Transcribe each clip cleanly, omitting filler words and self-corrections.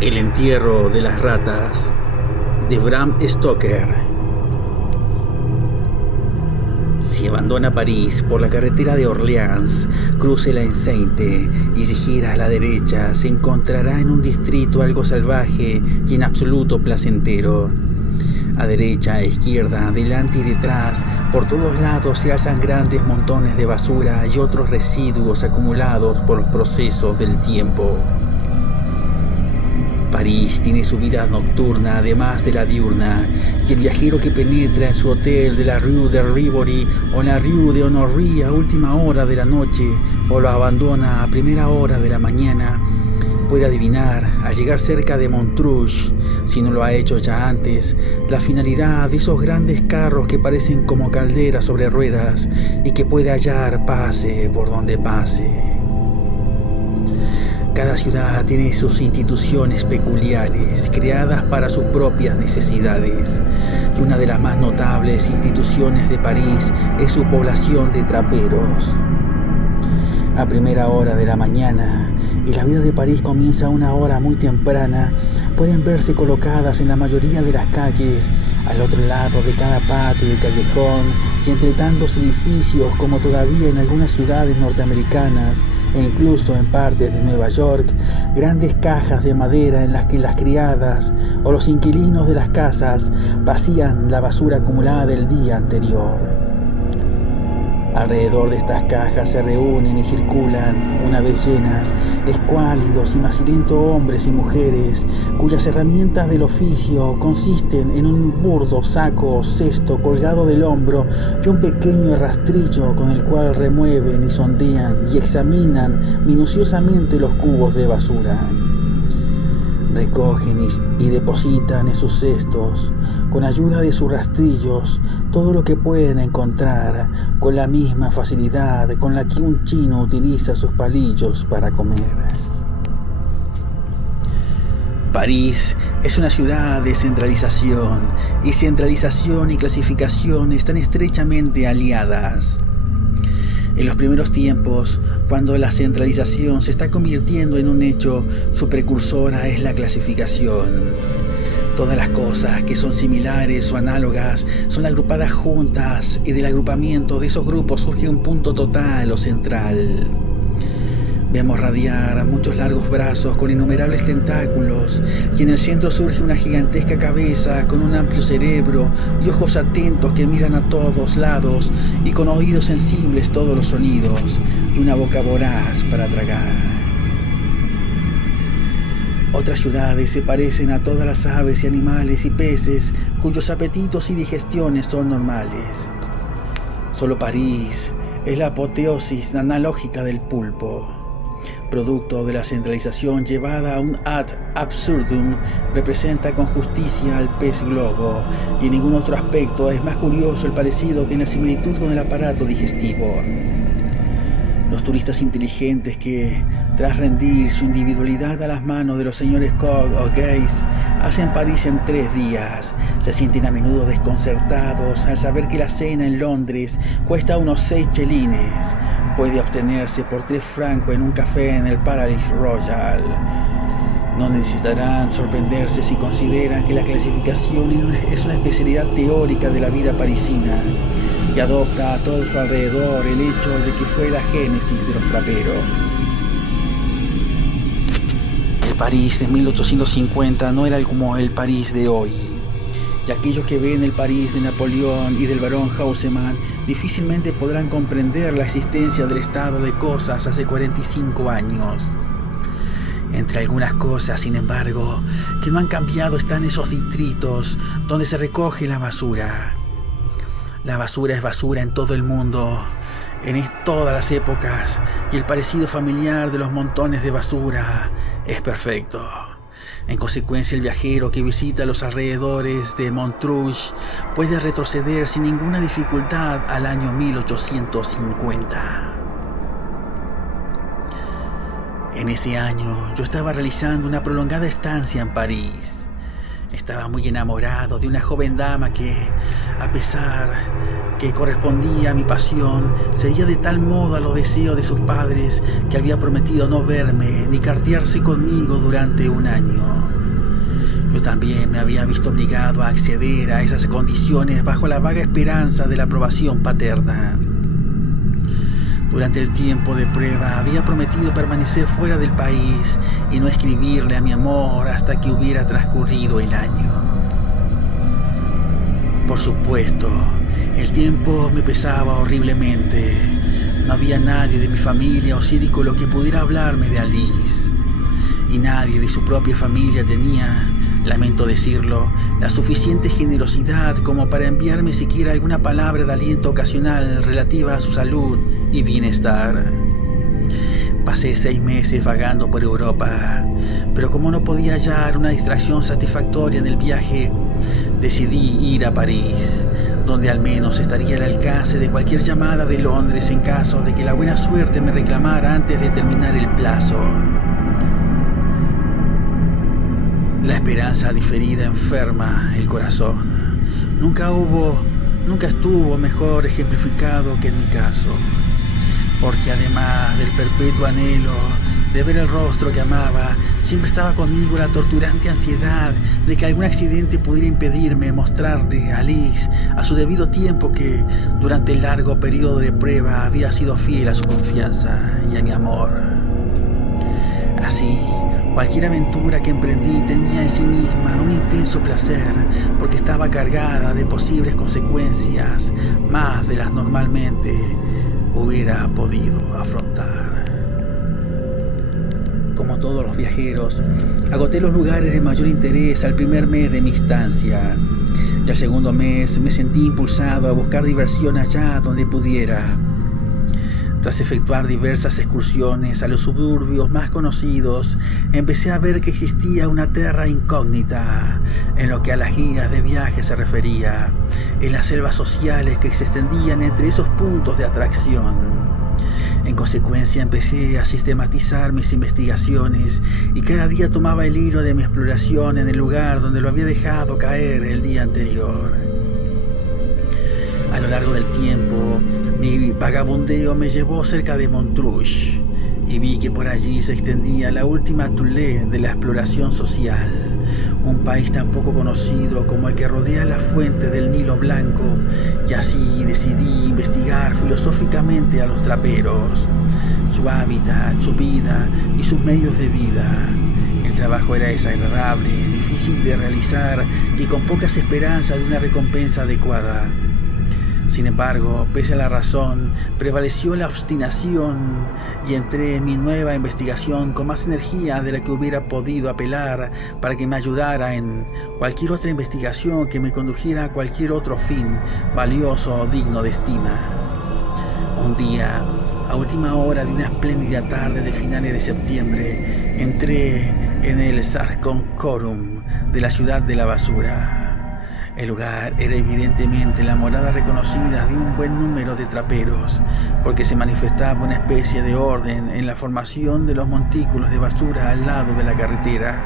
El entierro de las ratas, de Bram Stoker. Si abandona París por la carretera de Orleans, cruce la Enceinte y si gira a la derecha se encontrará en un distrito algo salvaje y en absoluto placentero. A derecha, a izquierda, delante y detrás, por todos lados se alzan grandes montones de basura y otros residuos acumulados por los procesos del tiempo. París tiene su vida nocturna además de la diurna, y el viajero que penetra en su hotel de la Rue de Rivoli o en la Rue de Honoré a última hora de la noche o lo abandona a primera hora de la mañana puede adivinar, al llegar cerca de Montrouge, si no lo ha hecho ya antes, la finalidad de esos grandes carros que parecen como calderas sobre ruedas y que puede hallar pase por donde pase. Cada ciudad tiene sus instituciones peculiares, creadas para sus propias necesidades, y una de las más notables instituciones de París es su población de traperos. A primera hora de la mañana, y la vida de París comienza a una hora muy temprana, pueden verse colocadas en la mayoría de las calles, al otro lado de cada patio y callejón, y entre tantos edificios como todavía en algunas ciudades norteamericanas, e incluso en partes de Nueva York, grandes cajas de madera en las que las criadas o los inquilinos de las casas vacían la basura acumulada del día anterior. Alrededor de estas cajas se reúnen y circulan, una vez llenas, escuálidos y macilentos hombres y mujeres, cuyas herramientas del oficio consisten en un burdo saco o cesto colgado del hombro y un pequeño rastrillo con el cual remueven y sondean y examinan minuciosamente los cubos de basura. Recogen y depositan en sus cestos, con ayuda de sus rastrillos, todo lo que pueden encontrar, con la misma facilidad con la que un chino utiliza sus palillos para comer. París es una ciudad de centralización, y centralización y clasificación están estrechamente aliadas. En los primeros tiempos, cuando la centralización se está convirtiendo en un hecho, su precursora es la clasificación. Todas las cosas que son similares o análogas son agrupadas juntas, y del agrupamiento de esos grupos surge un punto total o central. Vemos radiar a muchos largos brazos con innumerables tentáculos, y en el centro surge una gigantesca cabeza con un amplio cerebro y ojos atentos que miran a todos lados y con oídos sensibles todos los sonidos, y una boca voraz para tragar. Otras ciudades se parecen a todas las aves y animales y peces cuyos apetitos y digestiones son normales. Solo París es la apoteosis analógica del pulpo. Producto de la centralización llevada a un ad absurdum, representa con justicia al pez globo, y en ningún otro aspecto es más curioso el parecido que en la similitud con el aparato digestivo. Los turistas inteligentes que, tras rendir su individualidad a las manos de los señores Koch o Gaze, hacen París en 3 días, se sienten a menudo desconcertados al saber que la cena en Londres cuesta unos 6 chelines. Puede obtenerse por 3 francos en un café en el Palais Royal. No necesitarán sorprenderse si consideran que la clasificación es una especialidad teórica de la vida parisina, que adopta a todo su alrededor el hecho de que fue la génesis de los traperos. El París de 1850 no era como el París de hoy, y aquellos que ven el París de Napoleón y del barón Haussmann difícilmente podrán comprender la existencia del estado de cosas hace 45 años. Entre algunas cosas, sin embargo, que no han cambiado están esos distritos donde se recoge la basura. La basura es basura en todo el mundo, en todas las épocas, y el parecido familiar de los montones de basura es perfecto. En consecuencia, el viajero que visita los alrededores de Montrouge puede retroceder sin ninguna dificultad al año 1850. En ese año yo estaba realizando una prolongada estancia en París. Estaba muy enamorado de una joven dama que, a pesar que correspondía a mi pasión, seguía de tal modo a los deseos de sus padres que había prometido no verme ni cartearse conmigo durante un año. Yo también me había visto obligado a acceder a esas condiciones bajo la vaga esperanza de la aprobación paterna. Durante el tiempo de prueba había prometido permanecer fuera del país y no escribirle a mi amor hasta que hubiera transcurrido el año. Por supuesto, el tiempo me pesaba horriblemente. No había nadie de mi familia o círculo que pudiera hablarme de Alice. Y nadie de su propia familia tenía, lamento decirlo, la suficiente generosidad como para enviarme siquiera alguna palabra de aliento ocasional relativa a su salud y bienestar. Pasé 6 meses vagando por Europa, pero como no podía hallar una distracción satisfactoria en el viaje, decidí ir a París, donde al menos estaría al alcance de cualquier llamada de Londres en caso de que la buena suerte me reclamara antes de terminar el plazo. La esperanza diferida enferma el corazón. Nunca estuvo mejor ejemplificado que en mi caso, porque además del perpetuo anhelo de ver el rostro que amaba, siempre estaba conmigo la torturante ansiedad de que algún accidente pudiera impedirme mostrarle a Alice a su debido tiempo que, durante el largo periodo de prueba, había sido fiel a su confianza y a mi amor. Así, cualquier aventura que emprendí tenía en sí misma un intenso placer, porque estaba cargada de posibles consecuencias, más de las normalmente hubiera podido afrontar. Como todos los viajeros, agoté los lugares de mayor interés al primer mes de mi estancia, y al segundo mes me sentí impulsado a buscar diversión allá donde pudiera. Tras efectuar diversas excursiones a los suburbios más conocidos, empecé a ver que existía una terra incógnita en lo que a las guías de viaje se refería, en las selvas sociales que se extendían entre esos puntos de atracción. En consecuencia, empecé a sistematizar mis investigaciones y cada día tomaba el hilo de mi exploración en el lugar donde lo había dejado caer el día anterior. A lo largo del tiempo, mi vagabundeo me llevó cerca de Montrouge y vi que por allí se extendía la última toulée de la exploración social, un país tan poco conocido como el que rodea las fuentes del Nilo Blanco, y así decidí investigar filosóficamente a los traperos, su hábitat, su vida y sus medios de vida. El trabajo era desagradable, difícil de realizar y con pocas esperanzas de una recompensa adecuada. Sin embargo, pese a la razón, prevaleció la obstinación y entré en mi nueva investigación con más energía de la que hubiera podido apelar para que me ayudara en cualquier otra investigación que me condujera a cualquier otro fin valioso o digno de estima. Un día, a última hora de una espléndida tarde de finales de septiembre, entré en el Sarconcorum de la ciudad de la basura. El lugar era evidentemente la morada reconocida de un buen número de traperos, porque se manifestaba una especie de orden en la formación de los montículos de basura al lado de la carretera.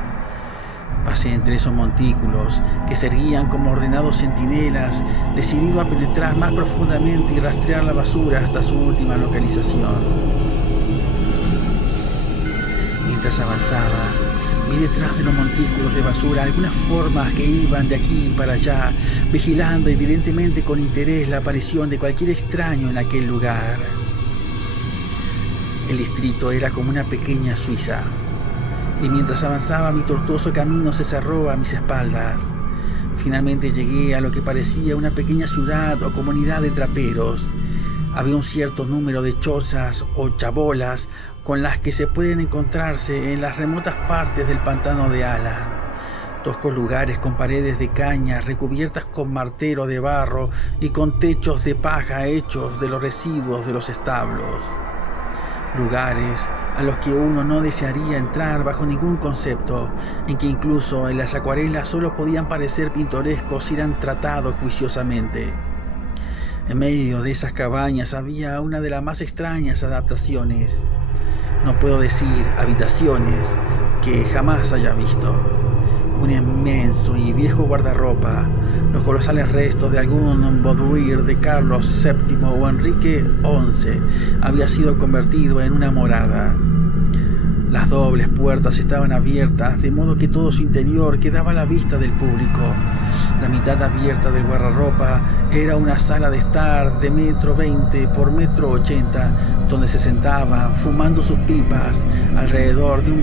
Pasé entre esos montículos, que se erguían como ordenados centinelas, decidido a penetrar más profundamente y rastrear la basura hasta su última localización. Mientras avanzaba, vi detrás de los montículos de basura algunas formas que iban de aquí para allá, vigilando evidentemente con interés la aparición de cualquier extraño en aquel lugar. El distrito era como una pequeña Suiza, y mientras avanzaba mi tortuoso camino se cerró a mis espaldas. Finalmente llegué a lo que parecía una pequeña ciudad o comunidad de traperos. Había un cierto número de chozas o chabolas con las que se pueden encontrarse en las remotas partes del pantano de Alan. Toscos lugares con paredes de caña recubiertas con martero de barro y con techos de paja hechos de los residuos de los establos. Lugares a los que uno no desearía entrar bajo ningún concepto, en que incluso en las acuarelas solo podían parecer pintorescos si eran tratados juiciosamente. En medio de esas cabañas había una de las más extrañas adaptaciones, no puedo decir habitaciones, que jamás haya visto. un inmenso y viejo guardarropa, los colosales restos de algún boudoir de Carlos VII o Enrique XI había sido convertido en una morada. Las dobles puertas estaban abiertas, de modo que todo su interior quedaba a la vista del público. La mitad abierta del guardarropa era una sala de estar de 1,20 por 1,80 m, donde se sentaban, fumando sus pipas, alrededor de un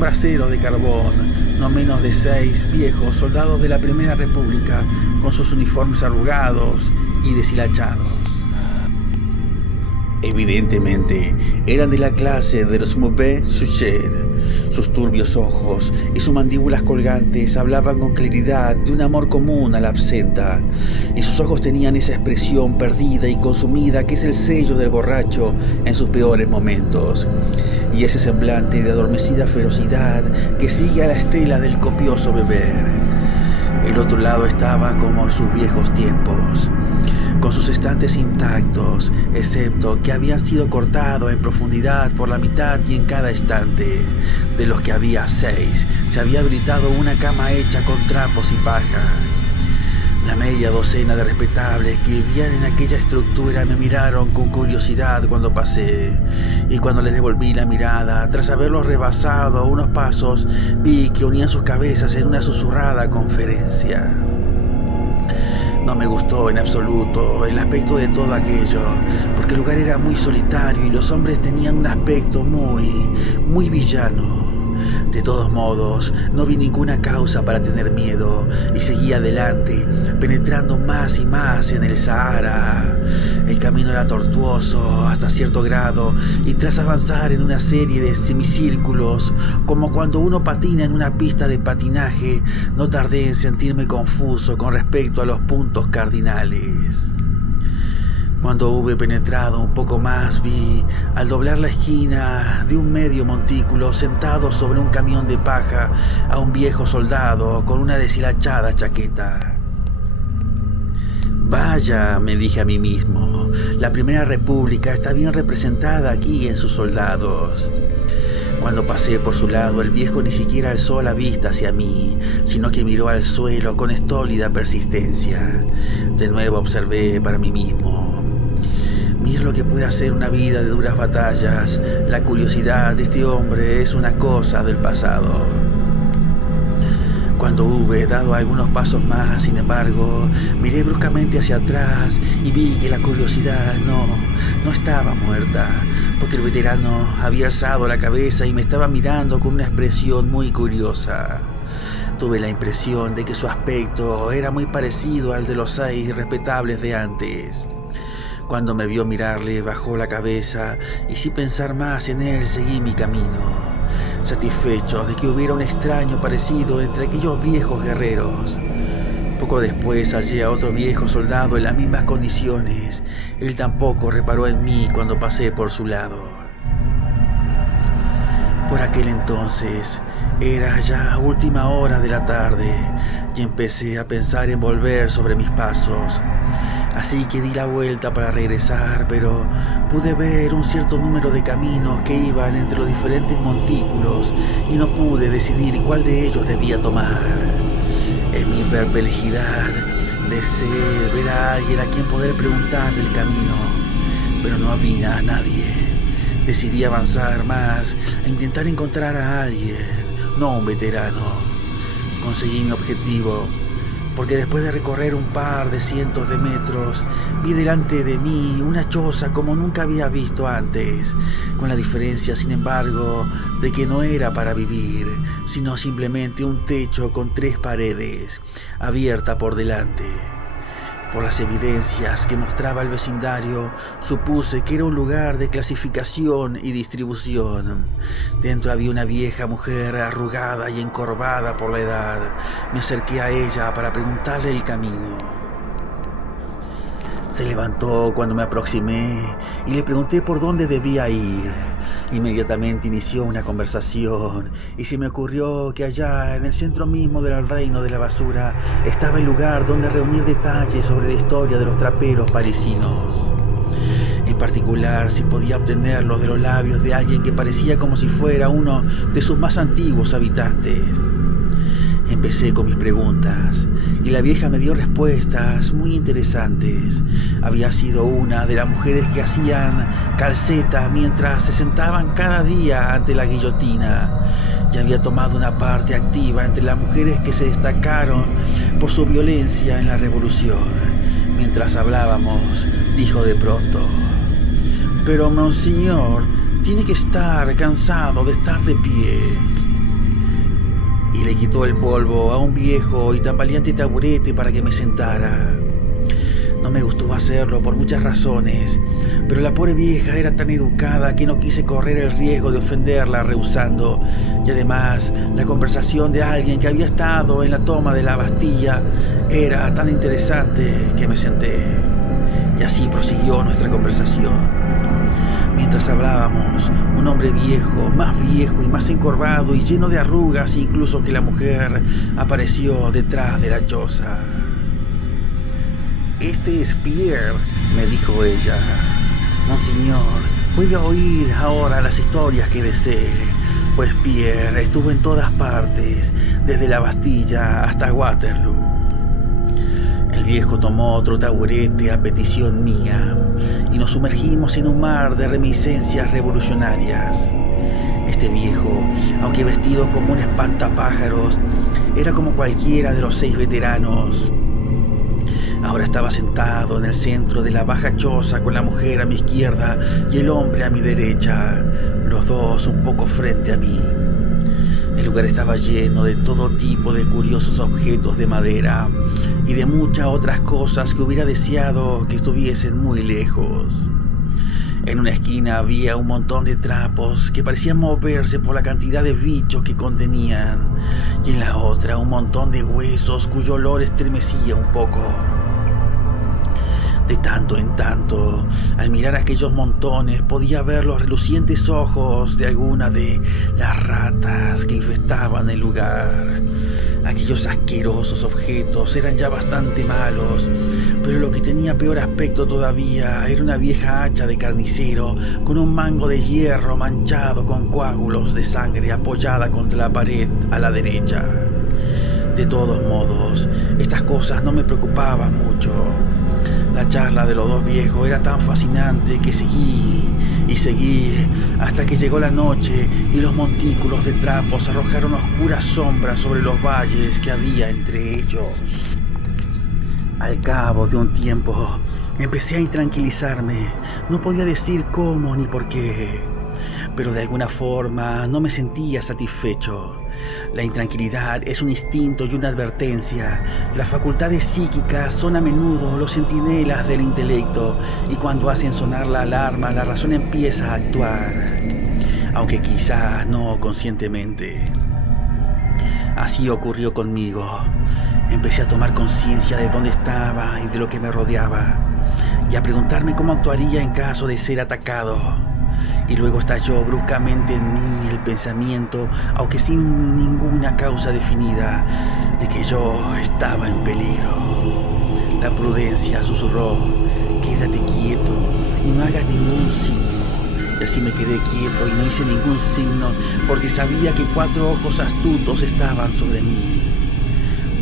brasero de carbón, no menos de 6 viejos soldados de la Primera República, con sus uniformes arrugados y deshilachados. Evidentemente, eran de la clase de los mauvais sujets. Sus turbios ojos y sus mandíbulas colgantes hablaban con claridad de un amor común a la absenta, y sus ojos tenían esa expresión perdida y consumida que es el sello del borracho en sus peores momentos, y ese semblante de adormecida ferocidad que sigue a la estela del copioso beber. El otro lado estaba como en sus viejos tiempos, con sus estantes intactos, excepto que habían sido cortados en profundidad por la mitad, y en cada estante, de los que había 6, se había habilitado una cama hecha con trapos y paja. La media docena de respetables que vivían en aquella estructura me miraron con curiosidad cuando pasé, y cuando les devolví la mirada, tras haberlos rebasado unos pasos, vi que unían sus cabezas en una susurrada conferencia. No me gustó en absoluto el aspecto de todo aquello, porque el lugar era muy solitario y los hombres tenían un aspecto muy villano. De todos modos, no vi ninguna causa para tener miedo y seguí adelante, penetrando más y más en el Sahara. El camino era tortuoso hasta cierto grado, y tras avanzar en una serie de semicírculos, como cuando uno patina en una pista de patinaje, no tardé en sentirme confuso con respecto a los puntos cardinales. Cuando hube penetrado un poco más, vi, al doblar la esquina de un medio montículo, sentado sobre un camión de paja, a un viejo soldado con una deshilachada chaqueta. Vaya, me dije a mí mismo, la Primera República está bien representada aquí en sus soldados. Cuando pasé por su lado, el viejo ni siquiera alzó la vista hacia mí, sino que miró al suelo con estólida persistencia. De nuevo observé para mí mismo. Mira lo que puede hacer una vida de duras batallas. La curiosidad de este hombre es una cosa del pasado. Cuando hube dado algunos pasos más, sin embargo, miré bruscamente hacia atrás y vi que la curiosidad no estaba muerta, porque el veterano había alzado la cabeza y me estaba mirando con una expresión muy curiosa. Tuve la impresión de que su aspecto era muy parecido al de los 6 respetables de antes. Cuando me vio mirarle, bajó la cabeza y sin pensar más en él, seguí mi camino, satisfecho de que hubiera un extraño parecido entre aquellos viejos guerreros. Poco después hallé a otro viejo soldado en las mismas condiciones. Él tampoco reparó en mí cuando pasé por su lado. Por aquel entonces era ya última hora de la tarde y empecé a pensar en volver sobre mis pasos. Así que di la vuelta para regresar, pero pude ver un cierto número de caminos que iban entre los diferentes montículos y no pude decidir cuál de ellos debía tomar. En mi perplejidad deseé ver a alguien a quien poder preguntarle el camino, pero no había a nadie. Decidí avanzar más e intentar encontrar a alguien, no a un veterano. Conseguí mi objetivo, porque después de recorrer un par de cientos de metros, vi delante de mí una choza como nunca había visto antes, con la diferencia, sin embargo, de que no era para vivir, sino simplemente un techo con 3 paredes, abierta por delante. Por las evidencias que mostraba el vecindario, supuse que era un lugar de clasificación y distribución. Dentro había una vieja mujer arrugada y encorvada por la edad. Me acerqué a ella para preguntarle el camino. Se levantó cuando me aproximé y le pregunté por dónde debía ir. Inmediatamente inició una conversación y se me ocurrió que allá, en el centro mismo del reino de la basura, estaba el lugar donde reunir detalles sobre la historia de los traperos parisinos. En particular, si podía obtenerlos de los labios de alguien que parecía como si fuera uno de sus más antiguos habitantes. Empecé con mis preguntas y la vieja me dio respuestas muy interesantes. Había sido una de las mujeres que hacían calceta mientras se sentaban cada día ante la guillotina y había tomado una parte activa entre las mujeres que se destacaron por su violencia en la revolución. Mientras hablábamos, dijo de pronto: «Pero, monseñor, tiene que estar cansado de estar de pie». Y le quitó el polvo a un viejo y tambaleante taburete para que me sentara. No me gustó hacerlo por muchas razones, pero la pobre vieja era tan educada que no quise correr el riesgo de ofenderla rehusando, y además la conversación de alguien que había estado en la toma de la Bastilla era tan interesante que me senté. Y así prosiguió nuestra conversación. Mientras hablábamos, un hombre viejo y más encorvado y lleno de arrugas incluso que la mujer, apareció detrás de la choza. «Este es Pierre», me dijo ella. «Monseñor, puede oír ahora las historias que desee, pues Pierre estuvo en todas partes, desde la Bastilla hasta Waterloo». El viejo tomó otro taburete a petición mía y nos sumergimos en un mar de reminiscencias revolucionarias. Este viejo, aunque vestido como un espantapájaros, era como cualquiera de los 6 veteranos. Ahora estaba sentado en el centro de la baja choza con la mujer a mi izquierda y el hombre a mi derecha, los dos un poco frente a mí. El lugar estaba lleno de todo tipo de curiosos objetos de madera y de muchas otras cosas que hubiera deseado que estuviesen muy lejos. En una esquina había un montón de trapos que parecían moverse por la cantidad de bichos que contenían, y en la otra un montón de huesos cuyo olor estremecía un poco. De tanto en tanto, al mirar aquellos montones, podía ver los relucientes ojos de alguna de las ratas que infestaban el lugar. Aquellos asquerosos objetos eran ya bastante malos, pero lo que tenía peor aspecto todavía era una vieja hacha de carnicero con un mango de hierro manchado con coágulos de sangre apoyada contra la pared a la derecha. De todos modos, estas cosas no me preocupaban mucho. La charla de los dos viejos era tan fascinante que seguí hasta que llegó la noche y los montículos de trapos arrojaron oscuras sombras sobre los valles que había entre ellos. Al cabo de un tiempo empecé a intranquilizarme. No podía decir cómo ni por qué, pero de alguna forma no me sentía satisfecho. La intranquilidad es un instinto y una advertencia. Las facultades psíquicas son a menudo los centinelas del intelecto, y cuando hacen sonar la alarma, la razón empieza a actuar, aunque quizá no conscientemente. Así ocurrió conmigo. Empecé a tomar conciencia de dónde estaba y de lo que me rodeaba, y a preguntarme cómo actuaría en caso de ser atacado. Y luego estalló bruscamente en mí el pensamiento, aunque sin ninguna causa definida, de que yo estaba en peligro. La prudencia susurró: «Quédate quieto y no hagas ningún signo». Y así me quedé quieto y no hice ningún signo, porque sabía que 4 ojos astutos estaban sobre mí.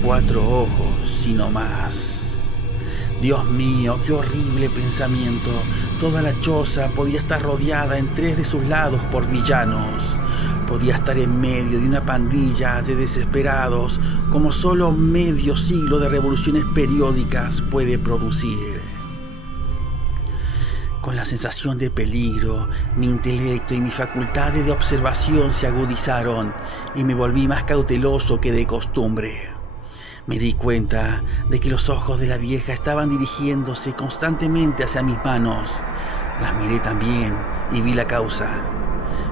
4 ojos, y no más. Dios mío, qué horrible pensamiento. Toda la choza podía estar rodeada en 3 de sus lados por villanos. Podía estar en medio de una pandilla de desesperados, como solo medio siglo de revoluciones periódicas puede producir. Con la sensación de peligro, mi intelecto y mis facultades de observación se agudizaron y me volví más cauteloso que de costumbre. Me di cuenta de que los ojos de la vieja estaban dirigiéndose constantemente hacia mis manos. Las miré también y vi la causa.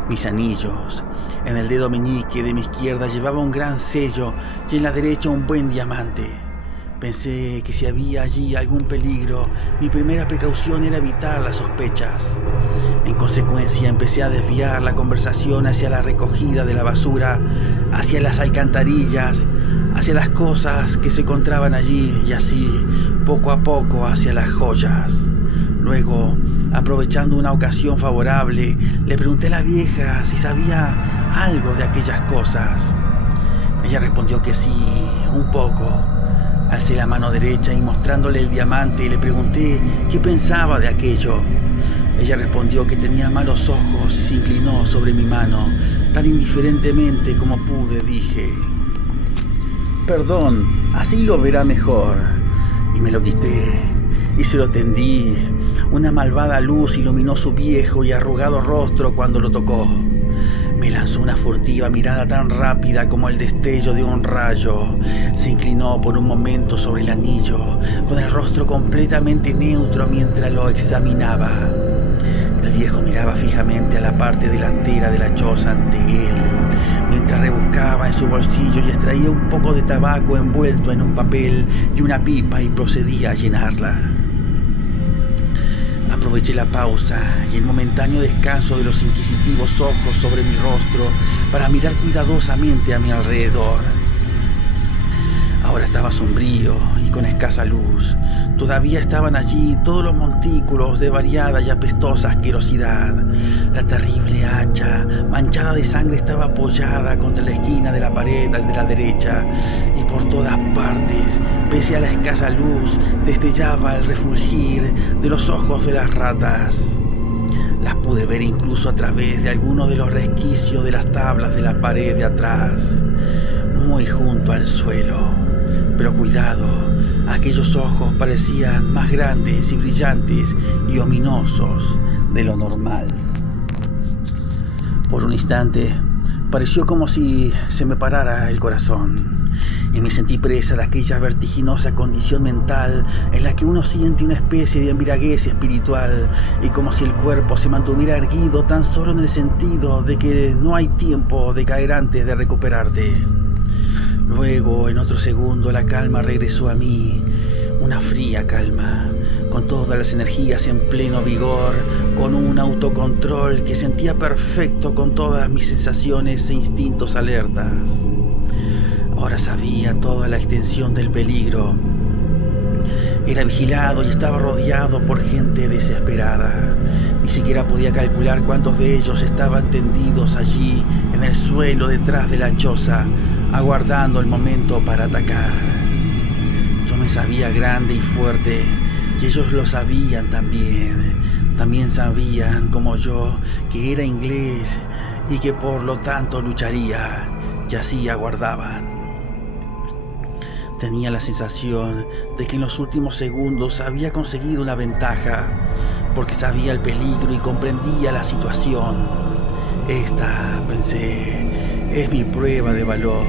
Mis anillos. En el dedo meñique de mi izquierda llevaba un gran sello y en la derecha un buen diamante. Pensé que si había allí algún peligro, mi primera precaución era evitar las sospechas. En consecuencia, empecé a desviar la conversación hacia la recogida de la basura, hacia las alcantarillas, hacia las cosas que se encontraban allí y así, poco a poco, hacia las joyas. Luego, aprovechando una ocasión favorable, le pregunté a la vieja si sabía algo de aquellas cosas. Ella respondió que sí, un poco. Alcé la mano derecha y mostrándole el diamante le pregunté qué pensaba de aquello. Ella respondió que tenía malos ojos y se inclinó sobre mi mano, tan indiferentemente como pude. Dije: perdón, así lo verá mejor. Y me lo quité y se lo tendí. Una malvada luz iluminó su viejo y arrugado rostro cuando lo tocó. Me lanzó una furtiva mirada tan rápida como el destello de un rayo. Se inclinó por un momento sobre el anillo, con el rostro completamente neutro mientras lo examinaba. El viejo miraba fijamente a la parte delantera de la choza ante él, mientras rebuscaba en su bolsillo y extraía un poco de tabaco envuelto en un papel y una pipa y procedía a llenarla. Aproveché la pausa y el momentáneo descanso de los inquisitivos ojos sobre mi rostro para mirar cuidadosamente a mi alrededor. Ahora estaba sombrío y con escasa luz. Todavía estaban allí todos los montículos de variada y apestosa asquerosidad. La terrible hacha, manchada de sangre, estaba apoyada contra la esquina de la pared de la derecha, y por todas partes, pese a la escasa luz, destellaba el refulgir de los ojos de las ratas. Las pude ver incluso a través de algunos de los resquicios de las tablas de la pared de atrás, muy junto al suelo. Pero cuidado, aquellos ojos parecían más grandes y brillantes y ominosos de lo normal. Por un instante, pareció como si se me parara el corazón y me sentí presa de aquella vertiginosa condición mental en la que uno siente una especie de embriaguez espiritual y como si el cuerpo se mantuviera erguido tan solo en el sentido de que no hay tiempo de caer antes de recuperarte. Luego, en otro segundo, la calma regresó a mí, una fría calma, con todas las energías en pleno vigor, con un autocontrol que sentía perfecto con todas mis sensaciones e instintos alertas. Ahora sabía toda la extensión del peligro. Era vigilado y estaba rodeado por gente desesperada. Ni siquiera podía calcular cuántos de ellos estaban tendidos allí, en el suelo detrás de la choza, aguardando el momento para atacar. Yo me sabía grande y fuerte, y ellos lo sabían también. También sabían, como yo, que era inglés y que por lo tanto lucharía, y así aguardaban. Tenía la sensación de que en los últimos segundos había conseguido una ventaja, porque sabía el peligro y comprendía la situación. Esta, pensé, es mi prueba de valor,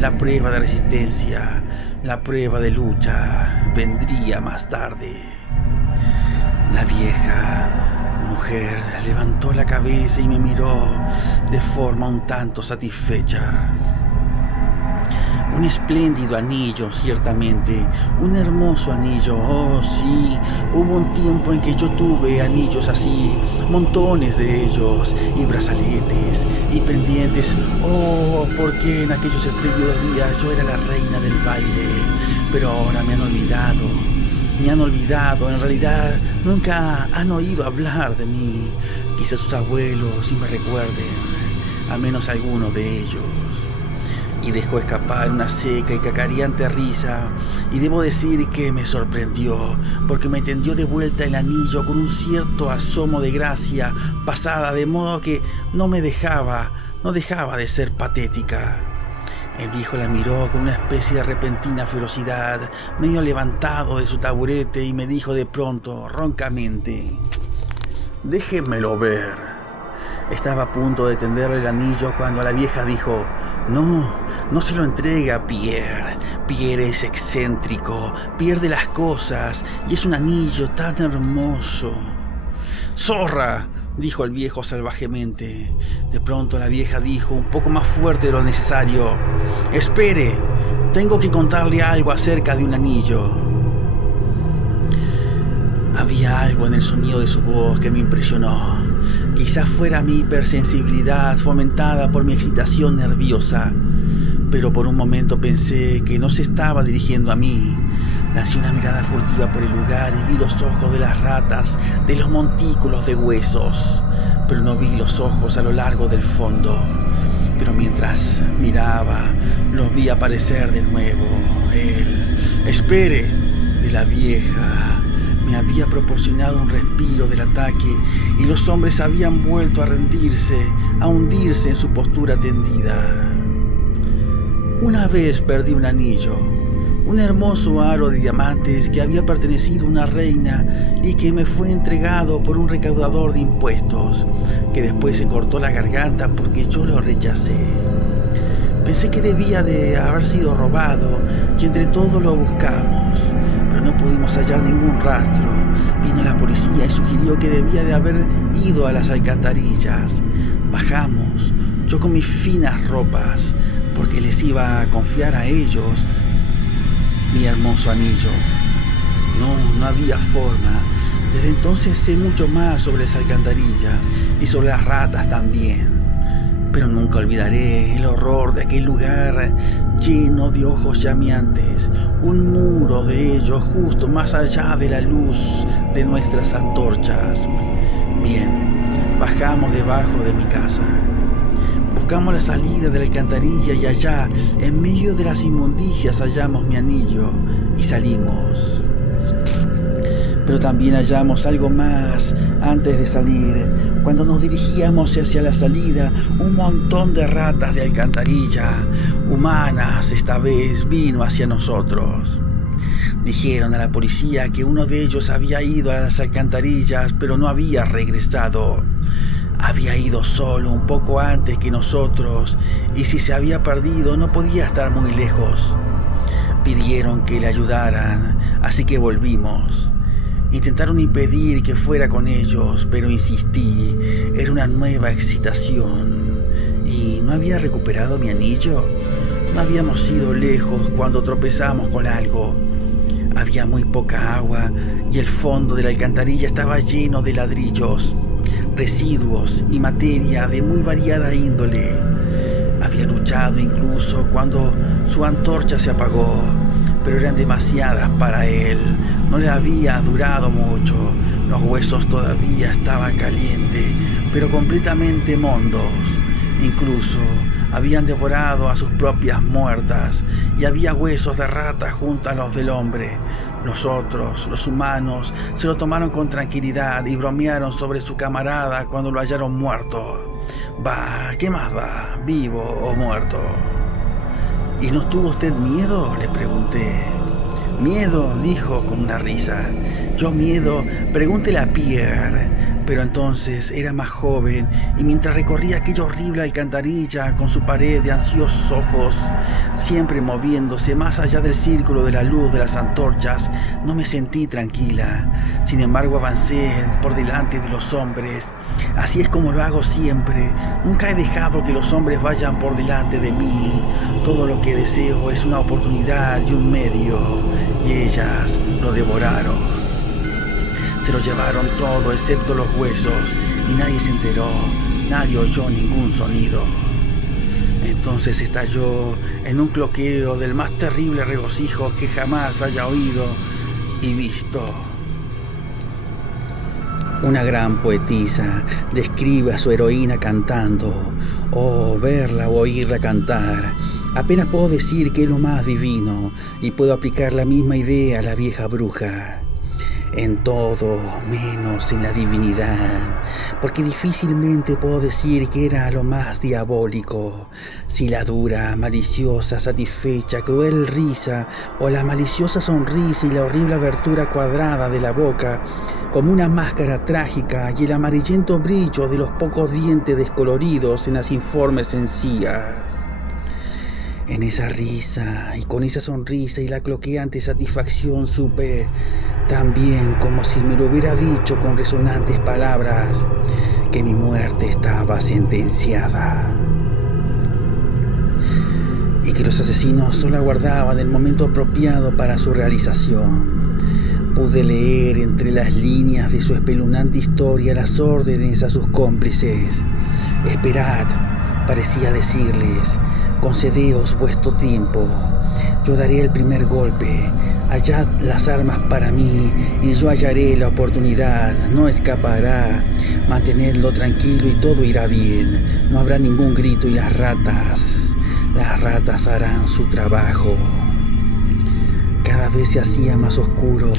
la prueba de resistencia, la prueba de lucha. Vendría más tarde. La vieja mujer levantó la cabeza y me miró de forma un tanto satisfecha. Un espléndido anillo, ciertamente, un hermoso anillo. Oh, sí, hubo un tiempo en que yo tuve anillos así, montones de ellos, y brazaletes, y pendientes. Oh, porque en aquellos espléndidos días yo era la reina del baile, pero ahora me han olvidado, en realidad nunca han oído hablar de mí. Quizás sus abuelos sí me recuerden, al menos algunos de ellos. Y dejó escapar una seca y cacareante risa, y debo decir que me sorprendió, porque me tendió de vuelta el anillo con un cierto asomo de gracia pasada, de modo que no dejaba de ser patética. El viejo la miró con una especie de repentina ferocidad, medio levantado de su taburete, y me dijo de pronto, roncamente: «Déjemelo ver». Estaba a punto de tenderle el anillo cuando la vieja dijo: No se lo entregue a Pierre. Pierre es excéntrico, pierde las cosas, y es un anillo tan hermoso. ¡Zorra!, dijo el viejo salvajemente. De pronto la vieja dijo, un poco más fuerte de lo necesario: «Espere, tengo que contarle algo acerca de un anillo». Había algo en el sonido de su voz que me impresionó. Quizás fuera mi hipersensibilidad fomentada por mi excitación nerviosa, pero por un momento pensé que no se estaba dirigiendo a mí. Lancé una mirada furtiva por el lugar y vi los ojos de las ratas, de los montículos de huesos, pero no vi los ojos a lo largo del fondo. pero mientras miraba, los vi aparecer de nuevo. ¡Espere! De la vieja me había proporcionado un respiro del ataque y los hombres habían vuelto a rendirse, a hundirse en su postura tendida. Una vez perdí un anillo, un hermoso aro de diamantes que había pertenecido a una reina y que me fue entregado por un recaudador de impuestos, que después se cortó la garganta porque yo lo rechacé. Pensé que debía de haber sido robado y entre todos lo buscamos, pero no pudimos hallar ningún rastro. Vino la policía y sugirió que debía de haber ido a las alcantarillas. Bajamos, yo con mis finas ropas, porque les iba a confiar a ellos mi hermoso anillo. No había forma. Desde entonces sé mucho más sobre las alcantarillas y sobre las ratas también. Pero nunca olvidaré el horror de aquel lugar lleno de ojos llameantes, un muro de ellos justo más allá de la luz de nuestras antorchas. Bien, bajamos debajo de mi casa. Buscamos la salida de la alcantarilla y allá, en medio de las inmundicias, hallamos mi anillo y salimos. Pero también hallamos algo más antes de salir. Cuando nos dirigíamos hacia la salida, un montón de ratas de alcantarilla, humanas esta vez, vino hacia nosotros. Dijeron a la policía que uno de ellos había ido a las alcantarillas, pero no había regresado. Había ido solo un poco antes que nosotros, y si se había perdido no podía estar muy lejos. Pidieron que le ayudaran, así que volvimos. Intentaron impedir que fuera con ellos, pero insistí. Era una nueva excitación. ¿Y no había recuperado mi anillo? No habíamos ido lejos cuando tropezamos con algo. Había muy poca agua y el fondo de la alcantarilla estaba lleno de ladrillos, residuos y materia de muy variada índole. Había luchado incluso cuando su antorcha se apagó, pero eran demasiadas para él. No le había durado mucho. Los huesos todavía estaban calientes, pero completamente mondos. Incluso habían devorado a sus propias muertas y había huesos de rata junto a los del hombre. Los otros, los humanos, se lo tomaron con tranquilidad y bromearon sobre su camarada cuando lo hallaron muerto. Bah, ¿qué más da, vivo o muerto? ¿Y no tuvo usted miedo?, le pregunté. Miedo, dijo con una risa. Yo miedo, pregúntele a Pierre. Pero entonces era más joven y mientras recorría aquella horrible alcantarilla con su pared de ansiosos ojos, siempre moviéndose más allá del círculo de la luz de las antorchas, no me sentí tranquila. Sin embargo, avancé por delante de los hombres. Así es como lo hago siempre. Nunca he dejado que los hombres vayan por delante de mí. Todo lo que deseo es una oportunidad y un medio, y ellas lo devoraron. Se lo llevaron todo excepto los huesos y nadie se enteró, nadie oyó ningún sonido. Entonces estalló en un cloqueo del más terrible regocijo que jamás haya oído y visto. Una gran poetisa describe a su heroína cantando. Oh, verla o oírla cantar. Apenas puedo decir que es lo más divino y puedo aplicar la misma idea a la vieja bruja. En todo, menos en la divinidad, porque difícilmente puedo decir que era lo más diabólico, si la dura, maliciosa, satisfecha, cruel risa, o la maliciosa sonrisa y la horrible abertura cuadrada de la boca, como una máscara trágica, y el amarillento brillo de los pocos dientes descoloridos en las informes encías. En esa risa y con esa sonrisa y la cloqueante satisfacción supe, también como si me lo hubiera dicho con resonantes palabras, que mi muerte estaba sentenciada y que los asesinos solo aguardaban el momento apropiado para su realización. Pude leer entre las líneas de su espeluznante historia las órdenes a sus cómplices. Esperad, parecía decirles, concedeos vuestro tiempo. Yo daré el primer golpe. Hallad las armas para mí, y yo hallaré la oportunidad, no escapará. Mantenedlo tranquilo y todo irá bien. No habrá ningún grito y las ratas harán su trabajo. Cada vez se hacía más oscuro,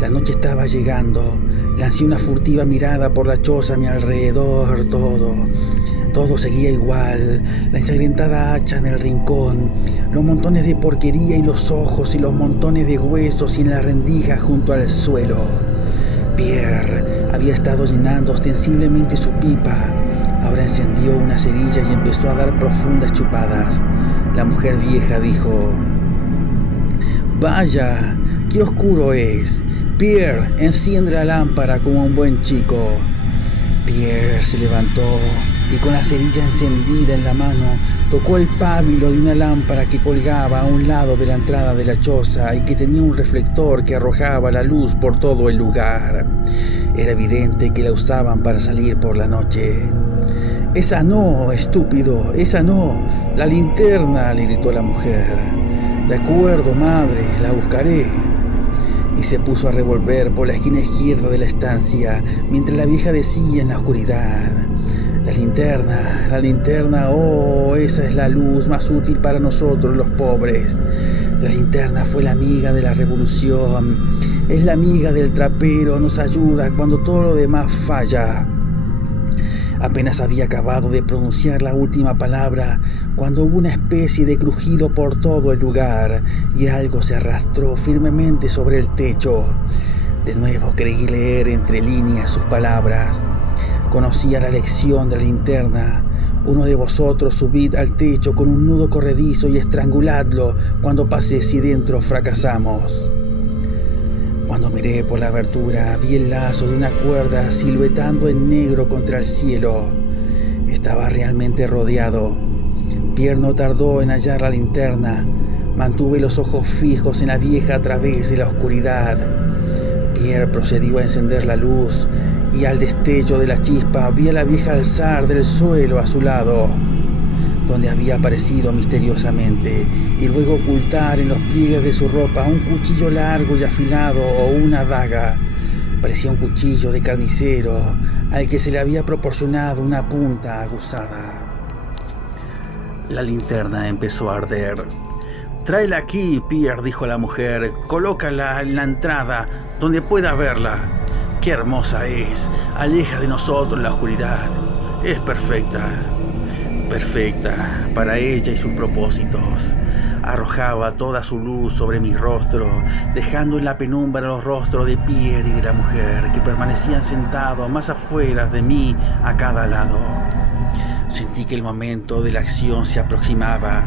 la noche estaba llegando. Lancé una furtiva mirada por la choza a mi alrededor, todo seguía igual, la ensangrentada hacha en el rincón, los montones de porquería y los ojos y los montones de huesos y en la rendija junto al suelo. Pierre había estado llenando ostensiblemente su pipa. Ahora encendió una cerilla y empezó a dar profundas chupadas. La mujer vieja dijo: «Vaya, qué oscuro es. Pierre, enciende la lámpara como un buen chico». Pierre se levantó y con la cerilla encendida en la mano tocó el pábilo de una lámpara que colgaba a un lado de la entrada de la choza y que tenía un reflector que arrojaba la luz por todo el lugar. Era evidente que la usaban para salir por la noche. «Esa no, estúpido, esa no, la linterna», le gritó la mujer. «De acuerdo, madre, la buscaré». Y se puso a revolver por la esquina izquierda de la estancia, mientras la vieja decía en la oscuridad: la linterna, oh, esa es la luz más útil para nosotros los pobres. La linterna fue la amiga de la revolución, es la amiga del trapero, nos ayuda cuando todo lo demás falla». Apenas había acabado de pronunciar la última palabra cuando hubo una especie de crujido por todo el lugar y algo se arrastró firmemente sobre el techo. De nuevo creí leer entre líneas sus palabras. Conocía la lección de la linterna. «Uno de vosotros subid al techo con un nudo corredizo y estranguladlo cuando pase si dentro fracasamos». Cuando miré por la abertura, vi el lazo de una cuerda siluetando en negro contra el cielo. Estaba realmente rodeado. Pierre no tardó en hallar la linterna. Mantuve los ojos fijos en la vieja a través de la oscuridad. Pierre procedió a encender la luz y al destello de la chispa vi a la vieja alzar del suelo a su lado, donde había aparecido misteriosamente, y luego ocultar en los pliegues de su ropa un cuchillo largo y afilado o una daga. Parecía un cuchillo de carnicero al que se le había proporcionado una punta aguzada. La linterna empezó a arder. «Tráela aquí, Pierre», dijo la mujer. «Colócala en la entrada, donde pueda verla. Qué hermosa es, aleja de nosotros la oscuridad. Es perfecta para ella y sus propósitos». Arrojaba toda su luz sobre mi rostro, dejando en la penumbra los rostros de Pierre y de la mujer, que permanecían sentados más afuera de mí a cada lado. Sentí que el momento de la acción se aproximaba,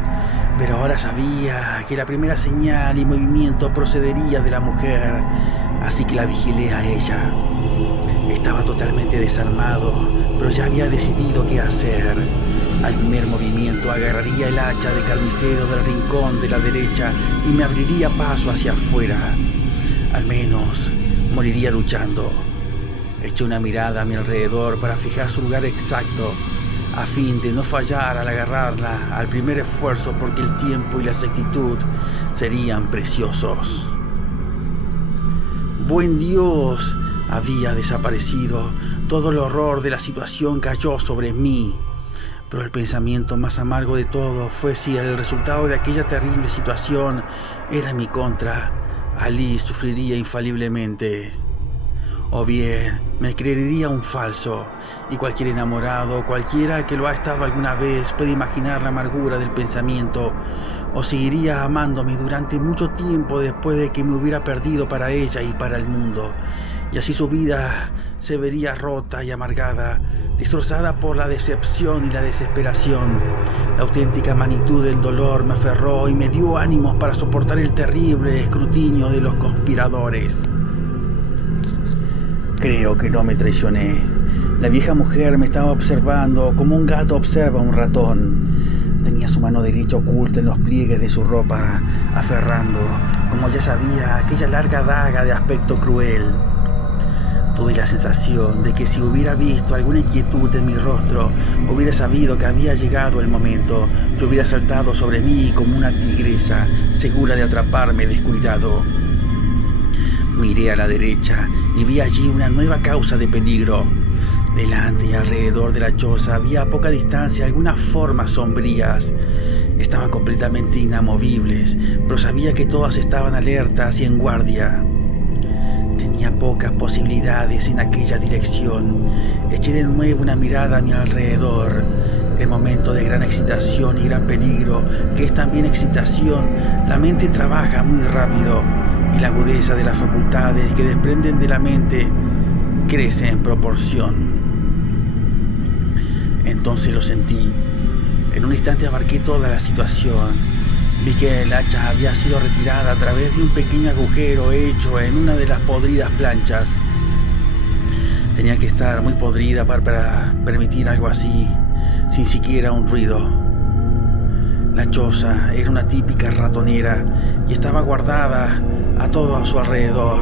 pero ahora sabía que la primera señal y movimiento procedería de la mujer, así que la vigilé a ella. Estaba totalmente desarmado, pero ya había decidido qué hacer. Al primer movimiento agarraría el hacha de carnicero del rincón de la derecha y me abriría paso hacia afuera. Al menos moriría luchando. Eché una mirada a mi alrededor para fijar su lugar exacto, a fin de no fallar al agarrarla al primer esfuerzo, porque el tiempo y la exactitud serían preciosos. Buen Dios, había desaparecido. Todo el horror de la situación cayó sobre mí. Pero el pensamiento más amargo de todo fue si el resultado de aquella terrible situación era en mi contra. Alice sufriría infaliblemente. O bien me creería un falso, y cualquier enamorado, cualquiera que lo ha estado alguna vez, puede imaginar la amargura del pensamiento, o seguiría amándome durante mucho tiempo después de que me hubiera perdido para ella y para el mundo, y así su vida se vería rota y amargada, destrozada por la decepción y la desesperación. La auténtica magnitud del dolor me aferró y me dio ánimos para soportar el terrible escrutinio de los conspiradores. Creo que no me traicioné. La vieja mujer me estaba observando como un gato observa a un ratón. Tenía su mano derecha oculta en los pliegues de su ropa, aferrando, como ya sabía, aquella larga daga de aspecto cruel. Tuve la sensación de que si hubiera visto alguna inquietud en mi rostro, hubiera sabido que había llegado el momento, que hubiera saltado sobre mí como una tigresa, segura de atraparme descuidado. Miré a la derecha y vi allí una nueva causa de peligro. Delante y alrededor de la choza había a poca distancia algunas formas sombrías. Estaban completamente inamovibles, pero sabía que todas estaban alertas y en guardia. Tenía pocas posibilidades en aquella dirección. Eché de nuevo una mirada a mi alrededor. El momento de gran excitación y gran peligro, que es también excitación, la mente trabaja muy rápido y la agudeza de las facultades que desprenden de la mente crece en proporción. Entonces lo sentí. En un instante abarqué toda la situación. Vi que el hacha había sido retirada a través de un pequeño agujero hecho en una de las podridas planchas. Tenía que estar muy podrida para permitir algo así, sin siquiera un ruido. La choza era una típica ratonera y estaba guardada a todo a su alrededor.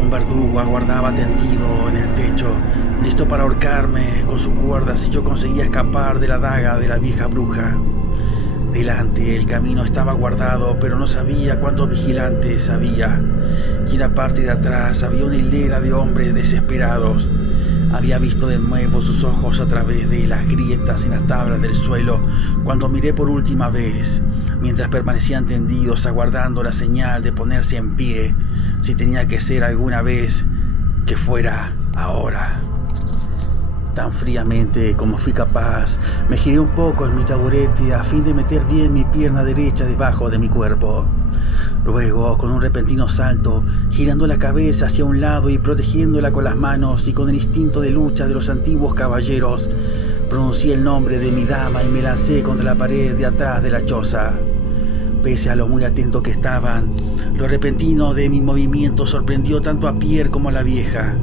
Un verdugo aguardaba tendido en el techo, listo para ahorcarme con su cuerda si yo conseguía escapar de la daga de la vieja bruja. Delante el camino estaba guardado, pero no sabía cuántos vigilantes había. Y en la parte de atrás había una hilera de hombres desesperados. Había visto de nuevo sus ojos a través de las grietas en las tablas del suelo cuando miré por última vez, mientras permanecían tendidos aguardando la señal de ponerse en pie, si tenía que ser alguna vez, que fuera ahora. Tan fríamente como fui capaz, me giré un poco en mi taburete a fin de meter bien mi pierna derecha debajo de mi cuerpo. Luego, con un repentino salto, girando la cabeza hacia un lado y protegiéndola con las manos y con el instinto de lucha de los antiguos caballeros, pronuncié el nombre de mi dama y me lancé contra la pared de atrás de la choza. Pese a lo muy atento que estaban, lo repentino de mi movimiento sorprendió tanto a Pierre como a la vieja.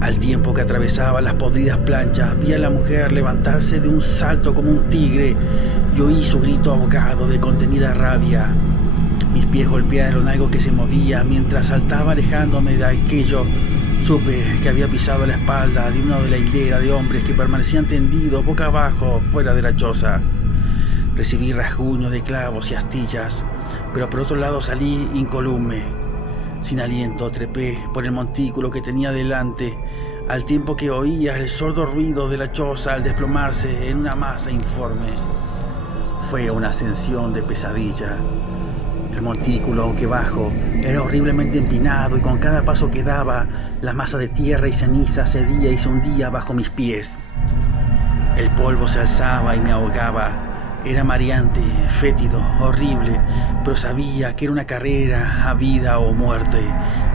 Al tiempo que atravesaba las podridas planchas, vi a la mujer levantarse de un salto como un tigre y oí su grito ahogado de contenida rabia. Mis pies golpearon algo que se movía mientras saltaba alejándome de aquello. Supe que había pisado la espalda de una de la hilera de hombres que permanecían tendidos boca abajo fuera de la choza. Recibí rasguños de clavos y astillas, pero por otro lado salí incólume. Sin aliento trepé por el montículo que tenía delante, al tiempo que oía el sordo ruido de la choza al desplomarse en una masa informe. Fue una ascensión de pesadilla. El montículo, aunque bajo, era horriblemente empinado y con cada paso que daba, la masa de tierra y ceniza cedía y se hundía bajo mis pies. El polvo se alzaba y me ahogaba. Era mareante, fétido, horrible, pero sabía que era una carrera a vida o muerte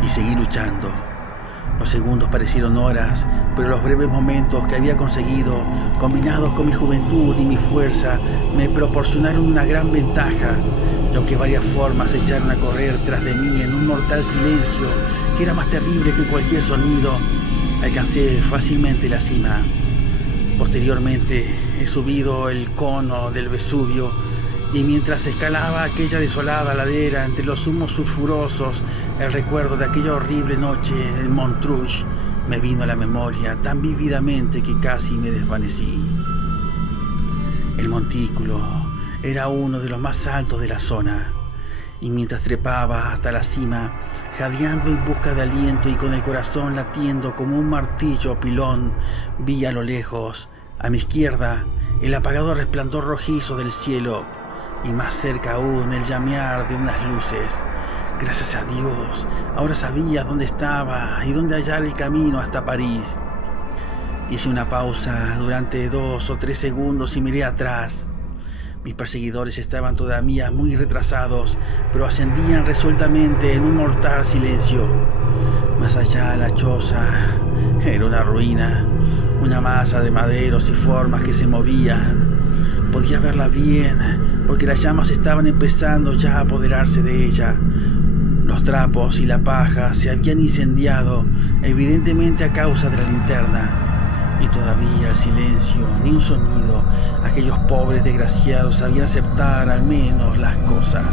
y seguí luchando. Los segundos parecieron horas, pero los breves momentos que había conseguido, combinados con mi juventud y mi fuerza, me proporcionaron una gran ventaja. Y aunque varias formas se echaron a correr tras de mí en un mortal silencio que era más terrible que cualquier sonido, alcancé fácilmente la cima. Posteriormente he subido el cono del Vesubio y mientras escalaba aquella desolada ladera entre los humos sulfurosos, el recuerdo de aquella horrible noche en Montrouge me vino a la memoria tan vívidamente que casi me desvanecí. El montículo era uno de los más altos de la zona y mientras trepaba hasta la cima, jadeando en busca de aliento y con el corazón latiendo como un martillo pilón, vi a lo lejos, a mi izquierda, el apagado resplandor rojizo del cielo y más cerca aún el llamear de unas luces. Gracias a Dios, ahora sabía dónde estaba y dónde hallar el camino hasta París. Hice una pausa durante 2 o 3 segundos y miré atrás. Mis perseguidores estaban todavía muy retrasados, pero ascendían resueltamente en un mortal silencio. Más allá de la choza era una ruina, una masa de maderos y formas que se movían. Podía verla bien, porque las llamas estaban empezando ya a apoderarse de ella. Los trapos y la paja se habían incendiado, evidentemente a causa de la linterna. Y todavía el silencio, ni un sonido. Aquellos pobres desgraciados sabían aceptar al menos las cosas.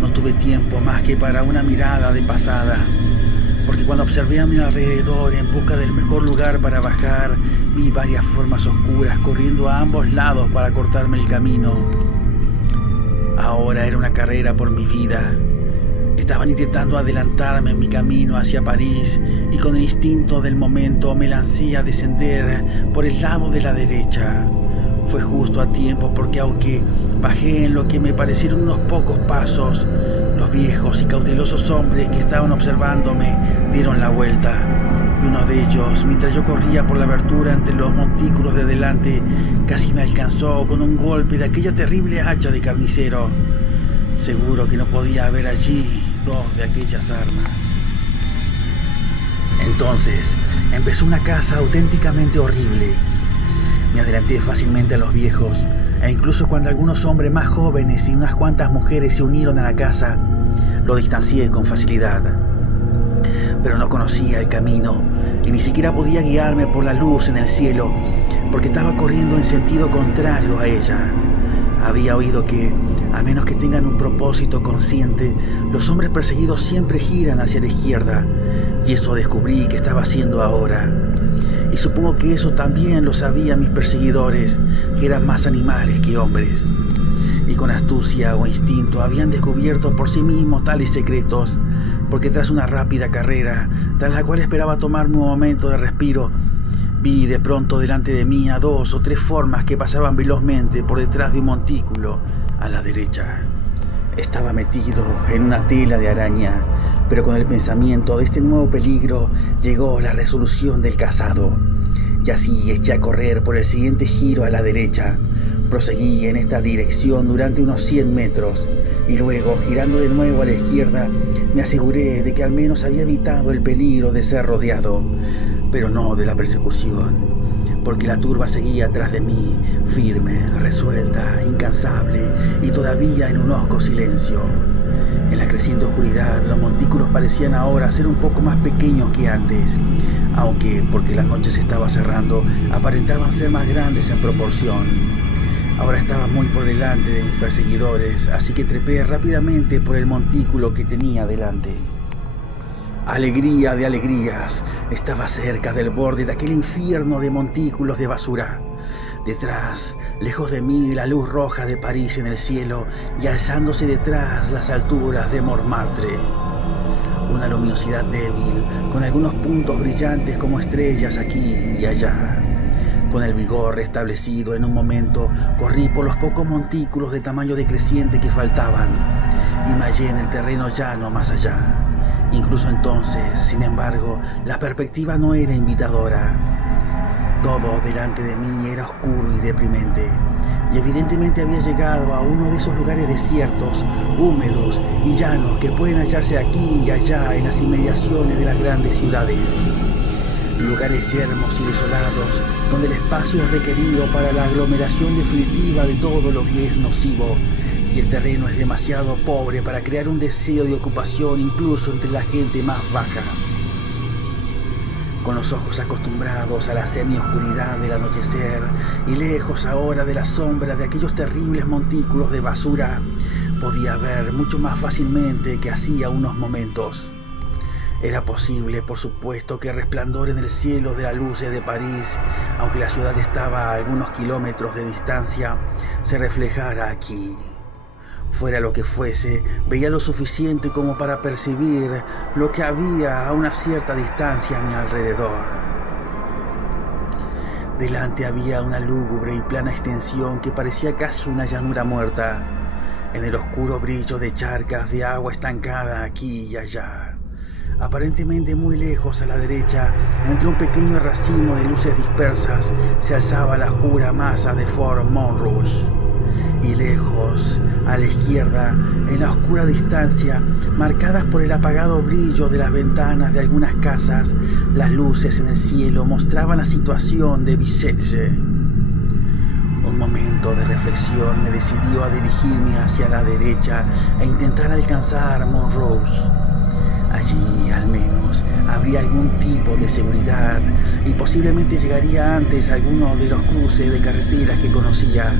No tuve tiempo más que para una mirada de pasada, porque cuando observé a mi alrededor en busca del mejor lugar para bajar, vi varias formas oscuras corriendo a ambos lados para cortarme el camino. Ahora era una carrera por mi vida. Estaban intentando adelantarme en mi camino hacia París y con el instinto del momento me lancé a descender por el lado de la derecha. Fue justo a tiempo porque aunque bajé en lo que me parecieron unos pocos pasos, los viejos y cautelosos hombres que estaban observándome dieron la vuelta. Y uno de ellos, mientras yo corría por la abertura entre los montículos de delante, casi me alcanzó con un golpe de aquella terrible hacha de carnicero. Seguro que no podía haber allí dos de aquellas armas. Entonces empezó una caza auténticamente horrible. Me adelanté fácilmente a los viejos, e incluso cuando algunos hombres más jóvenes y unas cuantas mujeres se unieron a la caza, lo distancié con facilidad. Pero no conocía el camino y ni siquiera podía guiarme por la luz en el cielo, porque estaba corriendo en sentido contrario a ella. Había oído que, a menos que tengan un propósito consciente, los hombres perseguidos siempre giran hacia la izquierda, y eso descubrí que estaba haciendo ahora. Y supongo que eso también lo sabían mis perseguidores, que eran más animales que hombres. Y con astucia o instinto habían descubierto por sí mismos tales secretos, porque tras una rápida carrera, tras la cual esperaba tomarme un momento de respiro, vi de pronto delante de mí a 2 o 3 formas que pasaban velozmente por detrás de un montículo a la derecha. Estaba metido en una tela de araña, pero con el pensamiento de este nuevo peligro llegó la resolución del cazado. Y así eché a correr por el siguiente giro a la derecha. Proseguí en esta dirección durante unos 100 metros y luego, girando de nuevo a la izquierda, me aseguré de que al menos había evitado el peligro de ser rodeado, pero no de la persecución, porque la turba seguía atrás de mí, firme, resuelta, incansable y todavía en un hosco silencio. En la creciente oscuridad, los montículos parecían ahora ser un poco más pequeños que antes, aunque, porque la noche se estaba cerrando, aparentaban ser más grandes en proporción. Ahora estaba muy por delante de mis perseguidores, así que trepé rápidamente por el montículo que tenía delante. Alegría de alegrías, estaba cerca del borde de aquel infierno de montículos de basura. Detrás, lejos de mí, la luz roja de París en el cielo y alzándose detrás las alturas de Montmartre. Una luminosidad débil, con algunos puntos brillantes como estrellas aquí y allá. Con el vigor restablecido en un momento, corrí por los pocos montículos de tamaño decreciente que faltaban y me hallé en el terreno llano más allá. Incluso entonces, sin embargo, la perspectiva no era invitadora. Todo delante de mí era oscuro y deprimente, y evidentemente había llegado a uno de esos lugares desiertos, húmedos y llanos que pueden hallarse aquí y allá en las inmediaciones de las grandes ciudades. Lugares yermos y desolados, donde el espacio es requerido para la aglomeración definitiva de todo lo que es nocivo, y el terreno es demasiado pobre para crear un deseo de ocupación incluso entre la gente más baja. Con los ojos acostumbrados a la semioscuridad del anochecer y lejos ahora de la sombra de aquellos terribles montículos de basura, podía ver mucho más fácilmente que hacía unos momentos. Era posible, por supuesto, que el resplandor en el cielo de las luces de París, aunque la ciudad estaba a algunos kilómetros de distancia, se reflejara aquí. Fuera lo que fuese, veía lo suficiente como para percibir lo que había a una cierta distancia a mi alrededor. Delante había una lúgubre y plana extensión que parecía casi una llanura muerta, en el oscuro brillo de charcas de agua estancada aquí y allá. Aparentemente muy lejos a la derecha, entre un pequeño racimo de luces dispersas, se alzaba la oscura masa de Fort Montrouge. Y lejos, a la izquierda, en la oscura distancia, marcadas por el apagado brillo de las ventanas de algunas casas, las luces en el cielo mostraban la situación de Bicetre. Un momento de reflexión me decidió a dirigirme hacia la derecha e intentar alcanzar Montrouge. Allí, al menos, habría algún tipo de seguridad y posiblemente llegaría antes a alguno de los cruces de carreteras que conocía.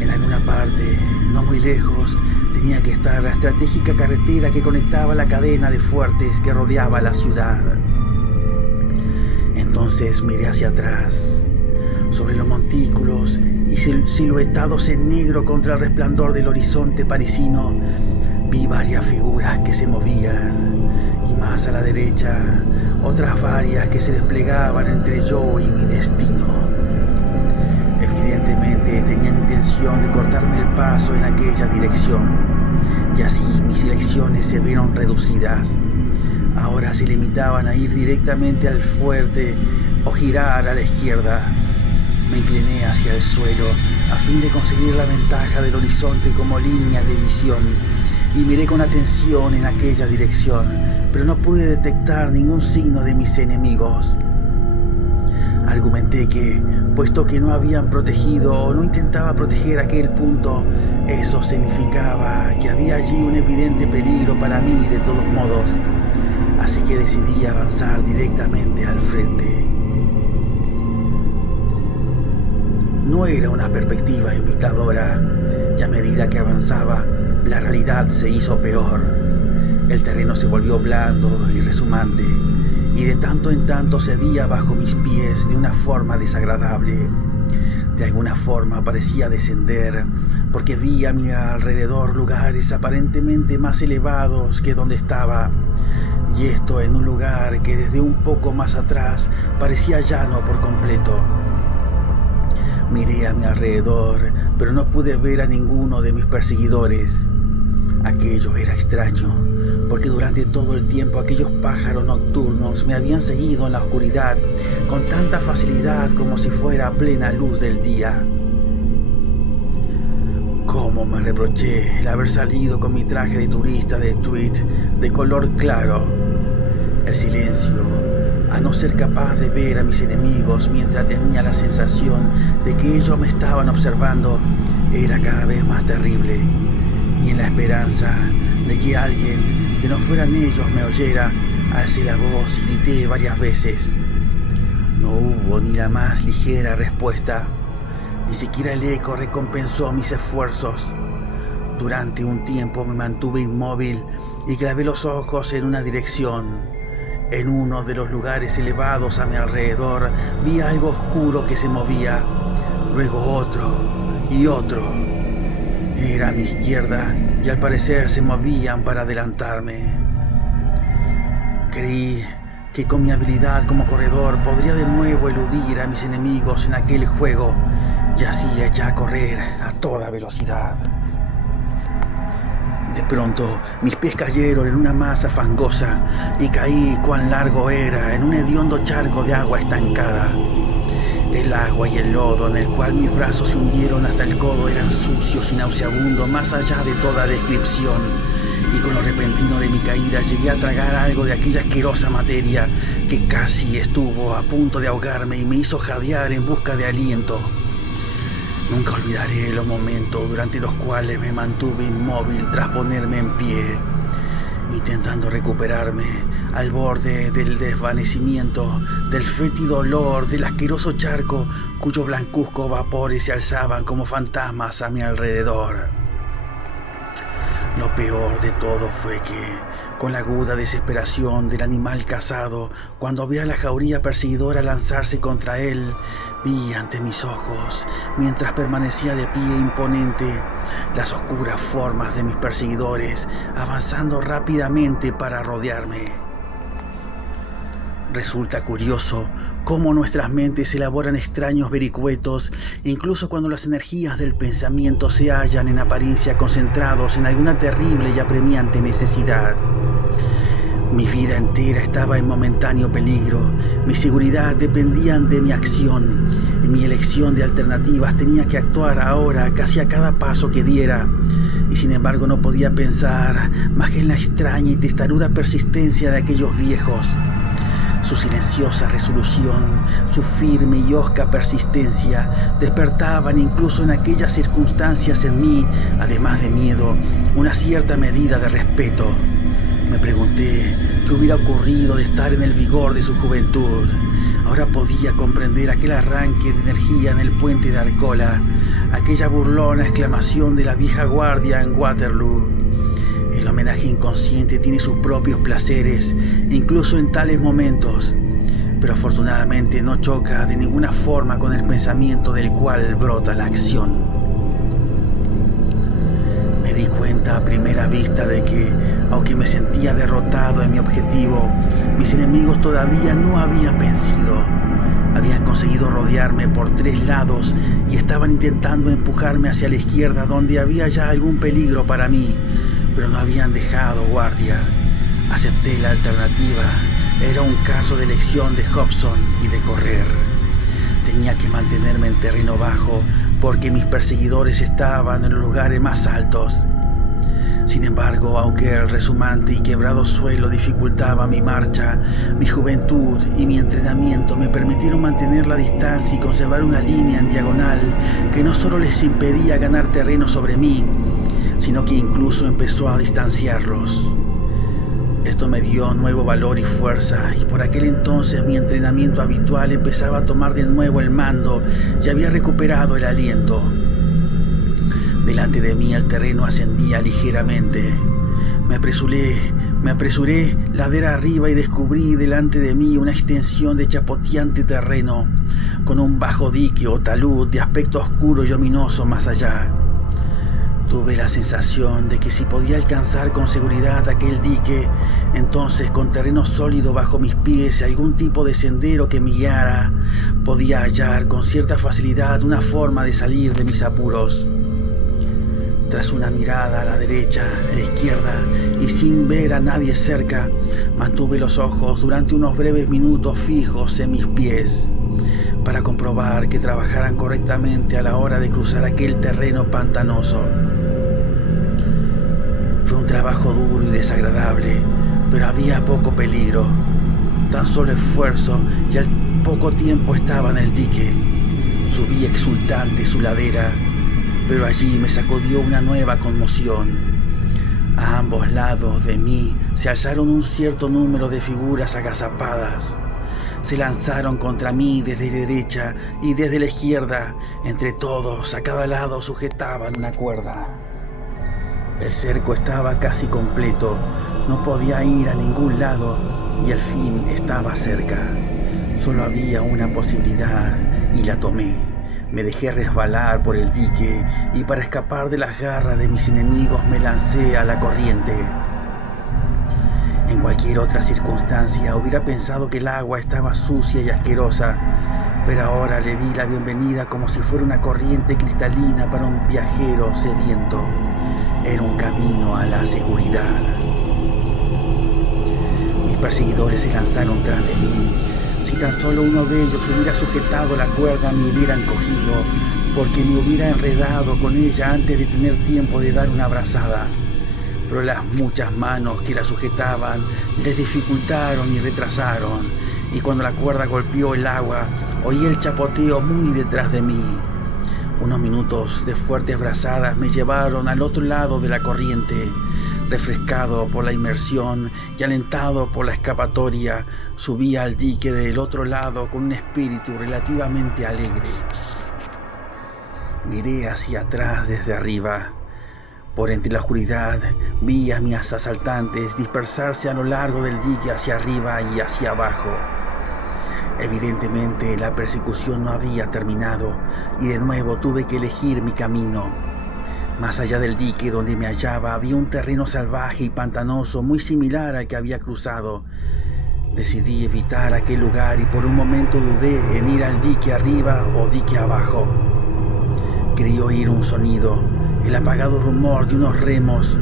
En alguna parte, no muy lejos, tenía que estar la estratégica carretera que conectaba la cadena de fuertes que rodeaba la ciudad. Entonces miré hacia atrás, sobre los montículos y siluetados en negro contra el resplandor del horizonte parisino, Vi varias figuras que se movían, y más a la derecha, otras varias que se desplegaban entre yo y mi destino. Evidentemente tenían intención de cortarme el paso en aquella dirección, y así mis elecciones se vieron reducidas. Ahora se limitaban a ir directamente al fuerte o girar a la izquierda. Me incliné hacia el suelo a fin de conseguir la ventaja del horizonte como línea de visión y miré con atención en aquella dirección, pero no pude detectar ningún signo de mis enemigos. Argumenté que, puesto que no habían protegido o no intentaba proteger aquel punto, eso significaba que había allí un evidente peligro para mí de todos modos. Así que decidí avanzar directamente al frente. No era una perspectiva invitadora, y a medida que avanzaba, la realidad se hizo peor. El terreno se volvió blando y resumante, y de tanto en tanto cedía bajo mis pies de una forma desagradable. De alguna forma parecía descender, porque vi a mi alrededor lugares aparentemente más elevados que donde estaba, y esto en un lugar que desde un poco más atrás parecía llano por completo. Miré a mi alrededor, pero no pude ver a ninguno de mis perseguidores. Aquello era extraño, porque durante todo el tiempo aquellos pájaros nocturnos me habían seguido en la oscuridad con tanta facilidad como si fuera a plena luz del día. Cómo me reproché el haber salido con mi traje de turista de tweed de color claro. El silencio, a no ser capaz de ver a mis enemigos mientras tenía la sensación de que ellos me estaban observando, era cada vez más terrible. Y en la esperanza de que alguien que no fueran ellos me oyera, alcé la voz y grité varias veces. No hubo ni la más ligera respuesta. Ni siquiera el eco recompensó mis esfuerzos. Durante un tiempo me mantuve inmóvil y clavé los ojos en una dirección. En uno de los lugares elevados a mi alrededor vi algo oscuro que se movía, luego otro y otro. Era a mi izquierda y al parecer se movían para adelantarme. Creí que con mi habilidad como corredor podría de nuevo eludir a mis enemigos en aquel juego y así echar a correr a toda velocidad. De pronto, mis pies cayeron en una masa fangosa y caí cuán largo era en un hediondo charco de agua estancada. El agua y el lodo en el cual mis brazos se hundieron hasta el codo eran sucios y nauseabundos más allá de toda descripción. Y con lo repentino de mi caída llegué a tragar algo de aquella asquerosa materia que casi estuvo a punto de ahogarme y me hizo jadear en busca de aliento. Nunca olvidaré los momentos durante los cuales me mantuve inmóvil tras ponerme en pie, intentando recuperarme al borde del desvanecimiento, del fétido olor del asqueroso charco cuyos blancuzcos vapores se alzaban como fantasmas a mi alrededor. Lo peor de todo fue que, con la aguda desesperación del animal cazado, cuando vi a la jauría perseguidora lanzarse contra él, vi ante mis ojos, mientras permanecía de pie imponente, las oscuras formas de mis perseguidores avanzando rápidamente para rodearme. Resulta curioso cómo nuestras mentes elaboran extraños vericuetos, incluso cuando las energías del pensamiento se hallan en apariencia concentrados en alguna terrible y apremiante necesidad. Mi vida entera estaba en momentáneo peligro, mi seguridad dependía de mi acción, y mi elección de alternativas tenía que actuar ahora casi a cada paso que diera, y sin embargo no podía pensar más que en la extraña y testaruda persistencia de aquellos viejos. Su silenciosa resolución, su firme y hosca persistencia despertaban incluso en aquellas circunstancias en mí, además de miedo, una cierta medida de respeto. Me pregunté qué hubiera ocurrido de estar en el vigor de su juventud. Ahora podía comprender aquel arranque de energía en el puente de Arcola, aquella burlona exclamación de la vieja guardia en Waterloo. El homenaje inconsciente tiene sus propios placeres, incluso en tales momentos, pero afortunadamente no choca de ninguna forma con el pensamiento del cual brota la acción. Me di cuenta a primera vista de que, aunque me sentía derrotado en mi objetivo, mis enemigos todavía no habían vencido. Habían conseguido rodearme por 3 lados y estaban intentando empujarme hacia la izquierda, donde había ya algún peligro para mí, pero no habían dejado guardia. Acepté la alternativa. Era un caso de elección de Hobson y de correr. Tenía que mantenerme en terreno bajo porque mis perseguidores estaban en los lugares más altos. Sin embargo, aunque el resumante y quebrado suelo dificultaba mi marcha, mi juventud y mi entrenamiento me permitieron mantener la distancia y conservar una línea en diagonal que no solo les impedía ganar terreno sobre mí, sino que incluso empezó a distanciarlos. Esto me dio nuevo valor y fuerza, y por aquel entonces mi entrenamiento habitual empezaba a tomar de nuevo el mando y había recuperado el aliento. Delante de mí el terreno ascendía ligeramente. Me apresuré ladera arriba y descubrí delante de mí una extensión de chapoteante terreno, con un bajo dique o talud de aspecto oscuro y ominoso más allá. Tuve la sensación de que si podía alcanzar con seguridad aquel dique, entonces con terreno sólido bajo mis pies y algún tipo de sendero que me guiara, podía hallar con cierta facilidad una forma de salir de mis apuros. Tras una mirada a la derecha e izquierda y sin ver a nadie cerca, mantuve los ojos durante unos breves minutos fijos en mis pies para comprobar que trabajaran correctamente a la hora de cruzar aquel terreno pantanoso. Fue un trabajo duro y desagradable, pero había poco peligro, tan solo esfuerzo, y al poco tiempo estaba en el dique. Subí exultante su ladera, pero allí me sacudió una nueva conmoción. A ambos lados de mí se alzaron un cierto número de figuras agazapadas. Se lanzaron contra mí desde la derecha y desde la izquierda. Entre todos, a cada lado sujetaban una cuerda. El cerco estaba casi completo. No podía ir a ningún lado y al fin estaba cerca. Solo había una posibilidad y la tomé. Me dejé resbalar por el dique y para escapar de las garras de mis enemigos me lancé a la corriente. En cualquier otra circunstancia hubiera pensado que el agua estaba sucia y asquerosa, pero ahora le di la bienvenida como si fuera una corriente cristalina para un viajero sediento. Era un camino a la seguridad. Mis perseguidores se lanzaron tras de mí. Si tan solo uno de ellos hubiera sujetado la cuerda, me hubieran cogido, porque me hubiera enredado con ella antes de tener tiempo de dar una brazada. Pero las muchas manos que la sujetaban les dificultaron y retrasaron, y cuando la cuerda golpeó el agua, oí el chapoteo muy detrás de mí. Unos minutos de fuertes brazadas me llevaron al otro lado de la corriente. Refrescado por la inmersión y alentado por la escapatoria, subí al dique del otro lado con un espíritu relativamente alegre. Miré hacia atrás desde arriba. Por entre la oscuridad vi a mis asaltantes dispersarse a lo largo del dique hacia arriba y hacia abajo. Evidentemente la persecución no había terminado y de nuevo tuve que elegir mi camino. Más allá del dique donde me hallaba había un terreno salvaje y pantanoso muy similar al que había cruzado. Decidí evitar aquel lugar y por un momento dudé en ir al dique arriba o dique abajo. Creí oír un sonido, el apagado rumor de unos remos,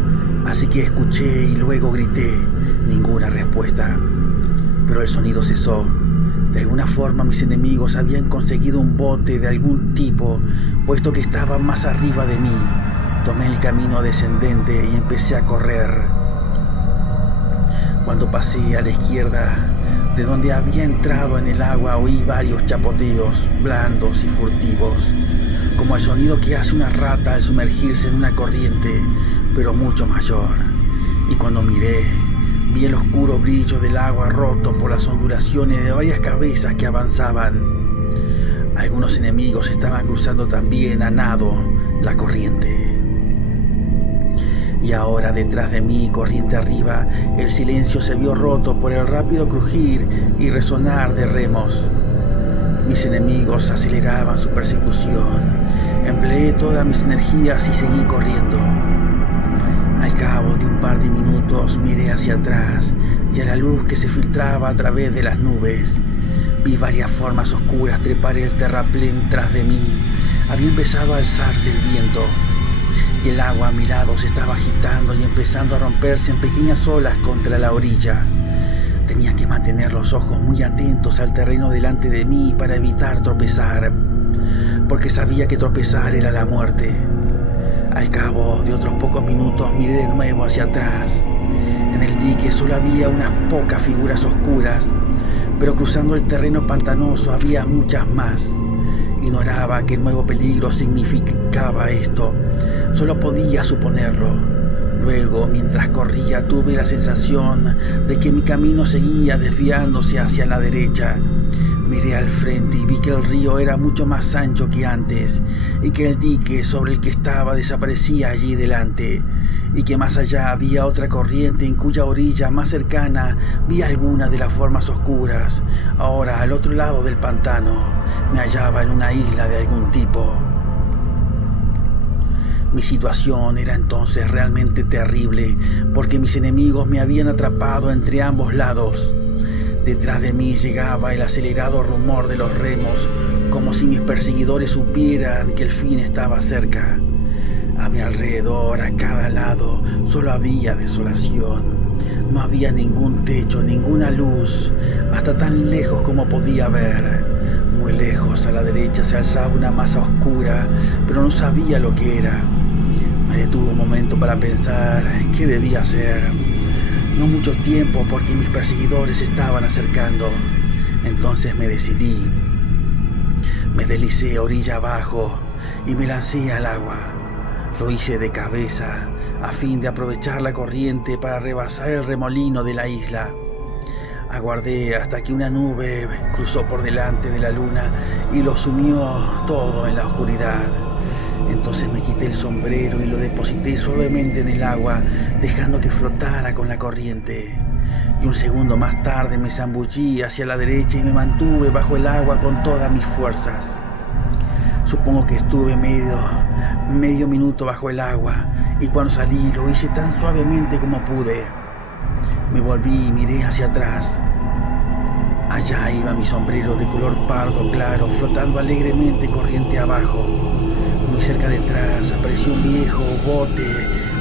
así que escuché y luego grité. Ninguna respuesta, pero el sonido cesó. De alguna forma mis enemigos habían conseguido un bote de algún tipo, puesto que estaban más arriba de mí. Tomé el camino descendente y empecé a correr. Cuando pasé a la izquierda, de donde había entrado en el agua, oí varios chapoteos blandos y furtivos, como el sonido que hace una rata al sumergirse en una corriente, pero mucho mayor. Y cuando miré, vi el oscuro brillo del agua roto por las ondulaciones de varias cabezas que avanzaban. Algunos enemigos estaban cruzando también a nado la corriente. Y ahora detrás de mí, corriente arriba, el silencio se vio roto por el rápido crujir y resonar de remos. Mis enemigos aceleraban su persecución. Empleé todas mis energías y seguí corriendo. Al cabo de un par de minutos miré hacia atrás y a la luz que se filtraba a través de las nubes vi varias formas oscuras trepar el terraplén tras de mí. Había empezado a alzarse el viento y el agua a mi lado se estaba agitando y empezando a romperse en pequeñas olas contra la orilla. Tenía que mantener los ojos muy atentos al terreno delante de mí para evitar tropezar, porque sabía que tropezar era la muerte. Al cabo de otros pocos minutos miré de nuevo hacia atrás. En el dique solo había unas pocas figuras oscuras, pero cruzando el terreno pantanoso había muchas más. Ignoraba qué nuevo peligro significaba esto, solo podía suponerlo. Luego, mientras corría, tuve la sensación de que mi camino seguía desviándose hacia la derecha. Miré al frente y vi que el río era mucho más ancho que antes y que el dique sobre el que estaba desaparecía allí delante y que más allá había otra corriente en cuya orilla más cercana vi alguna de las formas oscuras. Ahora, al otro lado del pantano, me hallaba en una isla de algún tipo. Mi situación era entonces realmente terrible porque mis enemigos me habían atrapado entre ambos lados. Detrás de mí llegaba el acelerado rumor de los remos, como si mis perseguidores supieran que el fin estaba cerca. A mi alrededor, a cada lado, solo había desolación. No había ningún techo, ninguna luz, hasta tan lejos como podía ver. Muy lejos, a la derecha, se alzaba una masa oscura, pero no sabía lo que era. Me detuve un momento para pensar qué debía hacer. No mucho tiempo porque mis perseguidores se estaban acercando. Entonces me decidí. Me deslicé orilla abajo y me lancé al agua. Lo hice de cabeza a fin de aprovechar la corriente para rebasar el remolino de la isla. Aguardé hasta que una nube cruzó por delante de la luna y lo sumió todo en la oscuridad. Entonces me quité el sombrero y lo deposité suavemente en el agua, dejando que flotara con la corriente. Y un segundo más tarde me zambullí hacia la derecha y me mantuve bajo el agua con todas mis fuerzas. Supongo que estuve medio minuto bajo el agua, y cuando salí lo hice tan suavemente como pude. Me volví y miré hacia atrás. Allá iba mi sombrero de color pardo claro, flotando alegremente corriente abajo. Muy cerca detrás apareció un viejo bote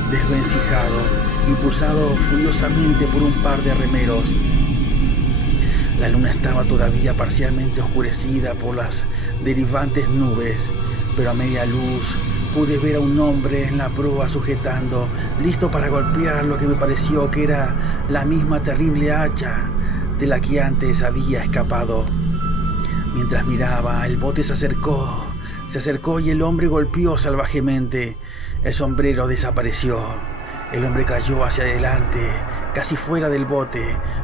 desvencijado, impulsado furiosamente por un par de remeros. La luna estaba todavía parcialmente oscurecida por las derivantes nubes, pero a media luz pude ver a un hombre en la proa sujetando, listo para golpear lo que me pareció que era la misma terrible hacha de la que antes había escapado. Mientras miraba, el bote se acercó y el hombre golpeó salvajemente. El sombrero desapareció. El hombre cayó hacia adelante, casi fuera del bote.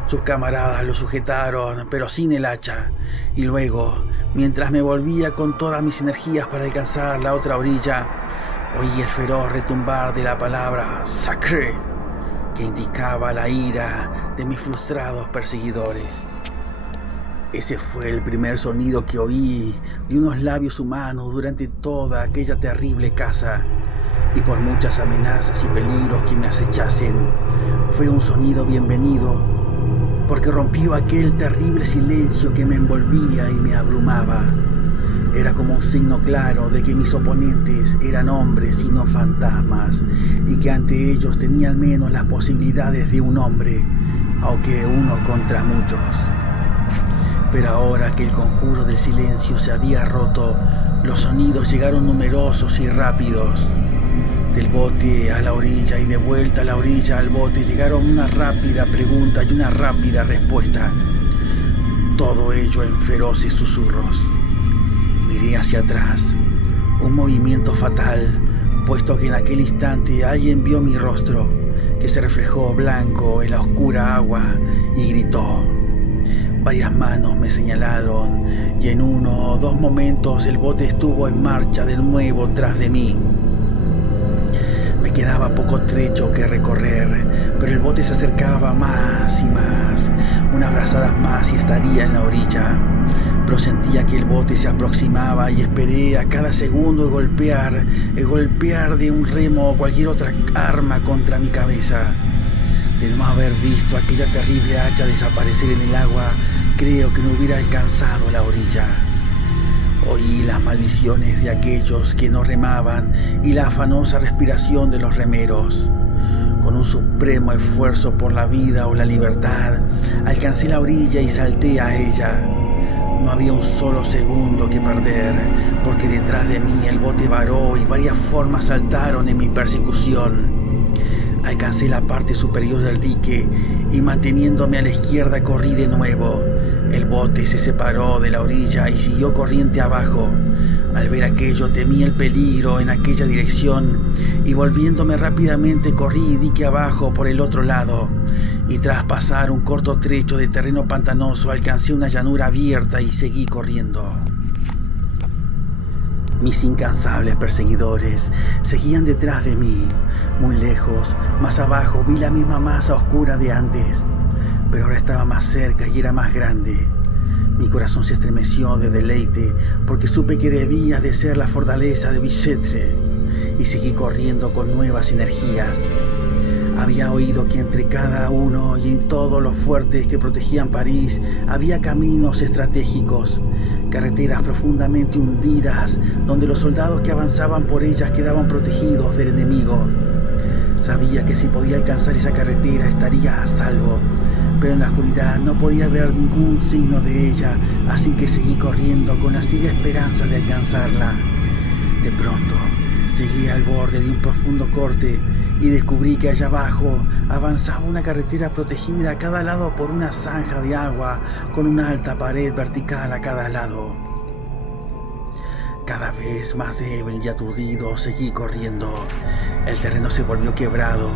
Sus camaradas lo sujetaron, pero sin el hacha. Y luego, mientras me volvía con todas mis energías para alcanzar la otra orilla, oí el feroz retumbar de la palabra «sacré», que indicaba la ira de mis frustrados perseguidores. Ese fue el primer sonido que oí de unos labios humanos durante toda aquella terrible caza, y por muchas amenazas y peligros que me acechasen, fue un sonido bienvenido, porque rompió aquel terrible silencio que me envolvía y me abrumaba. Era como un signo claro de que mis oponentes eran hombres y no fantasmas, y que ante ellos tenía al menos las posibilidades de un hombre, aunque uno contra muchos. Pero ahora que el conjuro del silencio se había roto, los sonidos llegaron numerosos y rápidos. Del bote a la orilla y de vuelta a la orilla al bote llegaron una rápida pregunta y una rápida respuesta. Todo ello en feroces susurros. Miré hacia atrás. Un movimiento fatal, puesto que en aquel instante alguien vio mi rostro, que se reflejó blanco en la oscura agua, y gritó. Varias manos me señalaron y en 1 o 2 momentos el bote estuvo en marcha de nuevo tras de mí. Me quedaba poco trecho que recorrer, pero el bote se acercaba más y más. Unas brazadas más y estaría en la orilla. Pero sentía que el bote se aproximaba y esperé a cada segundo el golpear de un remo o cualquier otra arma contra mi cabeza. De no haber visto aquella terrible hacha desaparecer en el agua, creo que no hubiera alcanzado la orilla. Oí las maldiciones de aquellos que no remaban y la afanosa respiración de los remeros. Con un supremo esfuerzo por la vida o la libertad, alcancé la orilla y salté a ella. No había un solo segundo que perder, porque detrás de mí el bote varó y varias formas saltaron en mi persecución. Alcancé la parte superior del dique y manteniéndome a la izquierda corrí de nuevo. El bote se separó de la orilla y siguió corriente abajo. Al ver aquello temí el peligro en aquella dirección y volviéndome rápidamente corrí dique abajo por el otro lado. Y tras pasar un corto trecho de terreno pantanoso alcancé una llanura abierta y seguí corriendo. Mis incansables perseguidores seguían detrás de mí. Muy lejos, más abajo, vi la misma masa oscura de antes, pero ahora estaba más cerca y era más grande. Mi corazón se estremeció de deleite porque supe que debía de ser la fortaleza de Bicêtre y seguí corriendo con nuevas energías. Había oído que entre cada uno y en todos los fuertes que protegían París había caminos estratégicos, carreteras profundamente hundidas donde los soldados que avanzaban por ellas quedaban protegidos del enemigo. Sabía que si podía alcanzar esa carretera estaría a salvo, pero en la oscuridad no podía ver ningún signo de ella, así que seguí corriendo con la ciega esperanza de alcanzarla. De pronto llegué al borde de un profundo corte y descubrí que allá abajo avanzaba una carretera protegida a cada lado por una zanja de agua con una alta pared vertical a cada lado. Cada vez más débil y aturdido seguí corriendo. El terreno se volvió quebrado,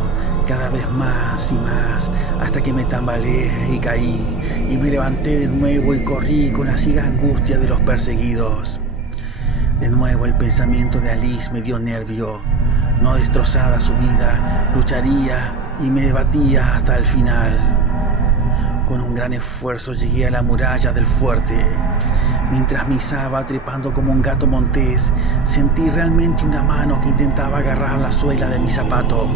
cada vez más y más, hasta que me tambaleé y caí, y me levanté de nuevo y corrí con la ciega angustia de los perseguidos. De nuevo el pensamiento de Alice me dio nervio. No destrozada su vida, lucharía y me debatía hasta el final. Con un gran esfuerzo llegué a la muralla del fuerte. Mientras me izaba trepando como un gato montés, sentí realmente una mano que intentaba agarrar la suela de mi zapato.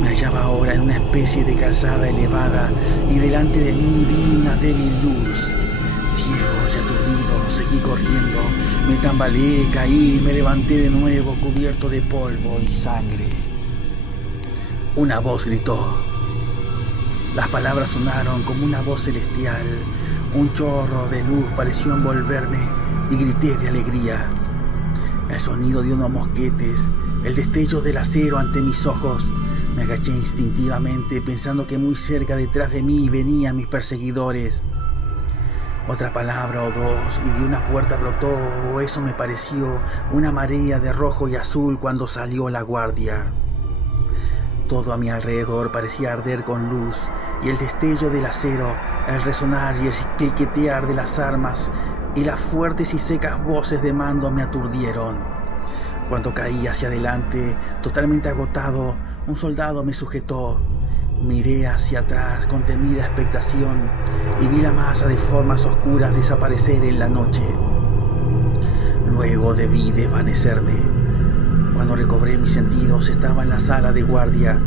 Me hallaba ahora en una especie de calzada elevada y delante de mí vi una débil luz. Ciego y aturdido, seguí corriendo. Me tambaleé, caí y me levanté de nuevo cubierto de polvo y sangre. Una voz gritó. Las palabras sonaron como una voz celestial. Un chorro de luz pareció envolverme y grité de alegría. El sonido de unos mosquetes, el destello del acero ante mis ojos. Me agaché instintivamente pensando que muy cerca detrás de mí venían mis perseguidores. Otra palabra o dos y de una puerta brotó, o eso me pareció, una marea de rojo y azul cuando salió la guardia. Todo a mi alrededor parecía arder con luz y el destello del acero, el resonar y el cliquetear de las armas y las fuertes y secas voces de mando me aturdieron. Cuando caí hacia adelante, totalmente agotado, un soldado me sujetó. Miré hacia atrás con temida expectación y vi la masa de formas oscuras desaparecer en la noche. Luego debí desvanecerme. Cuando recobré mis sentidos estaba en la sala de guardia.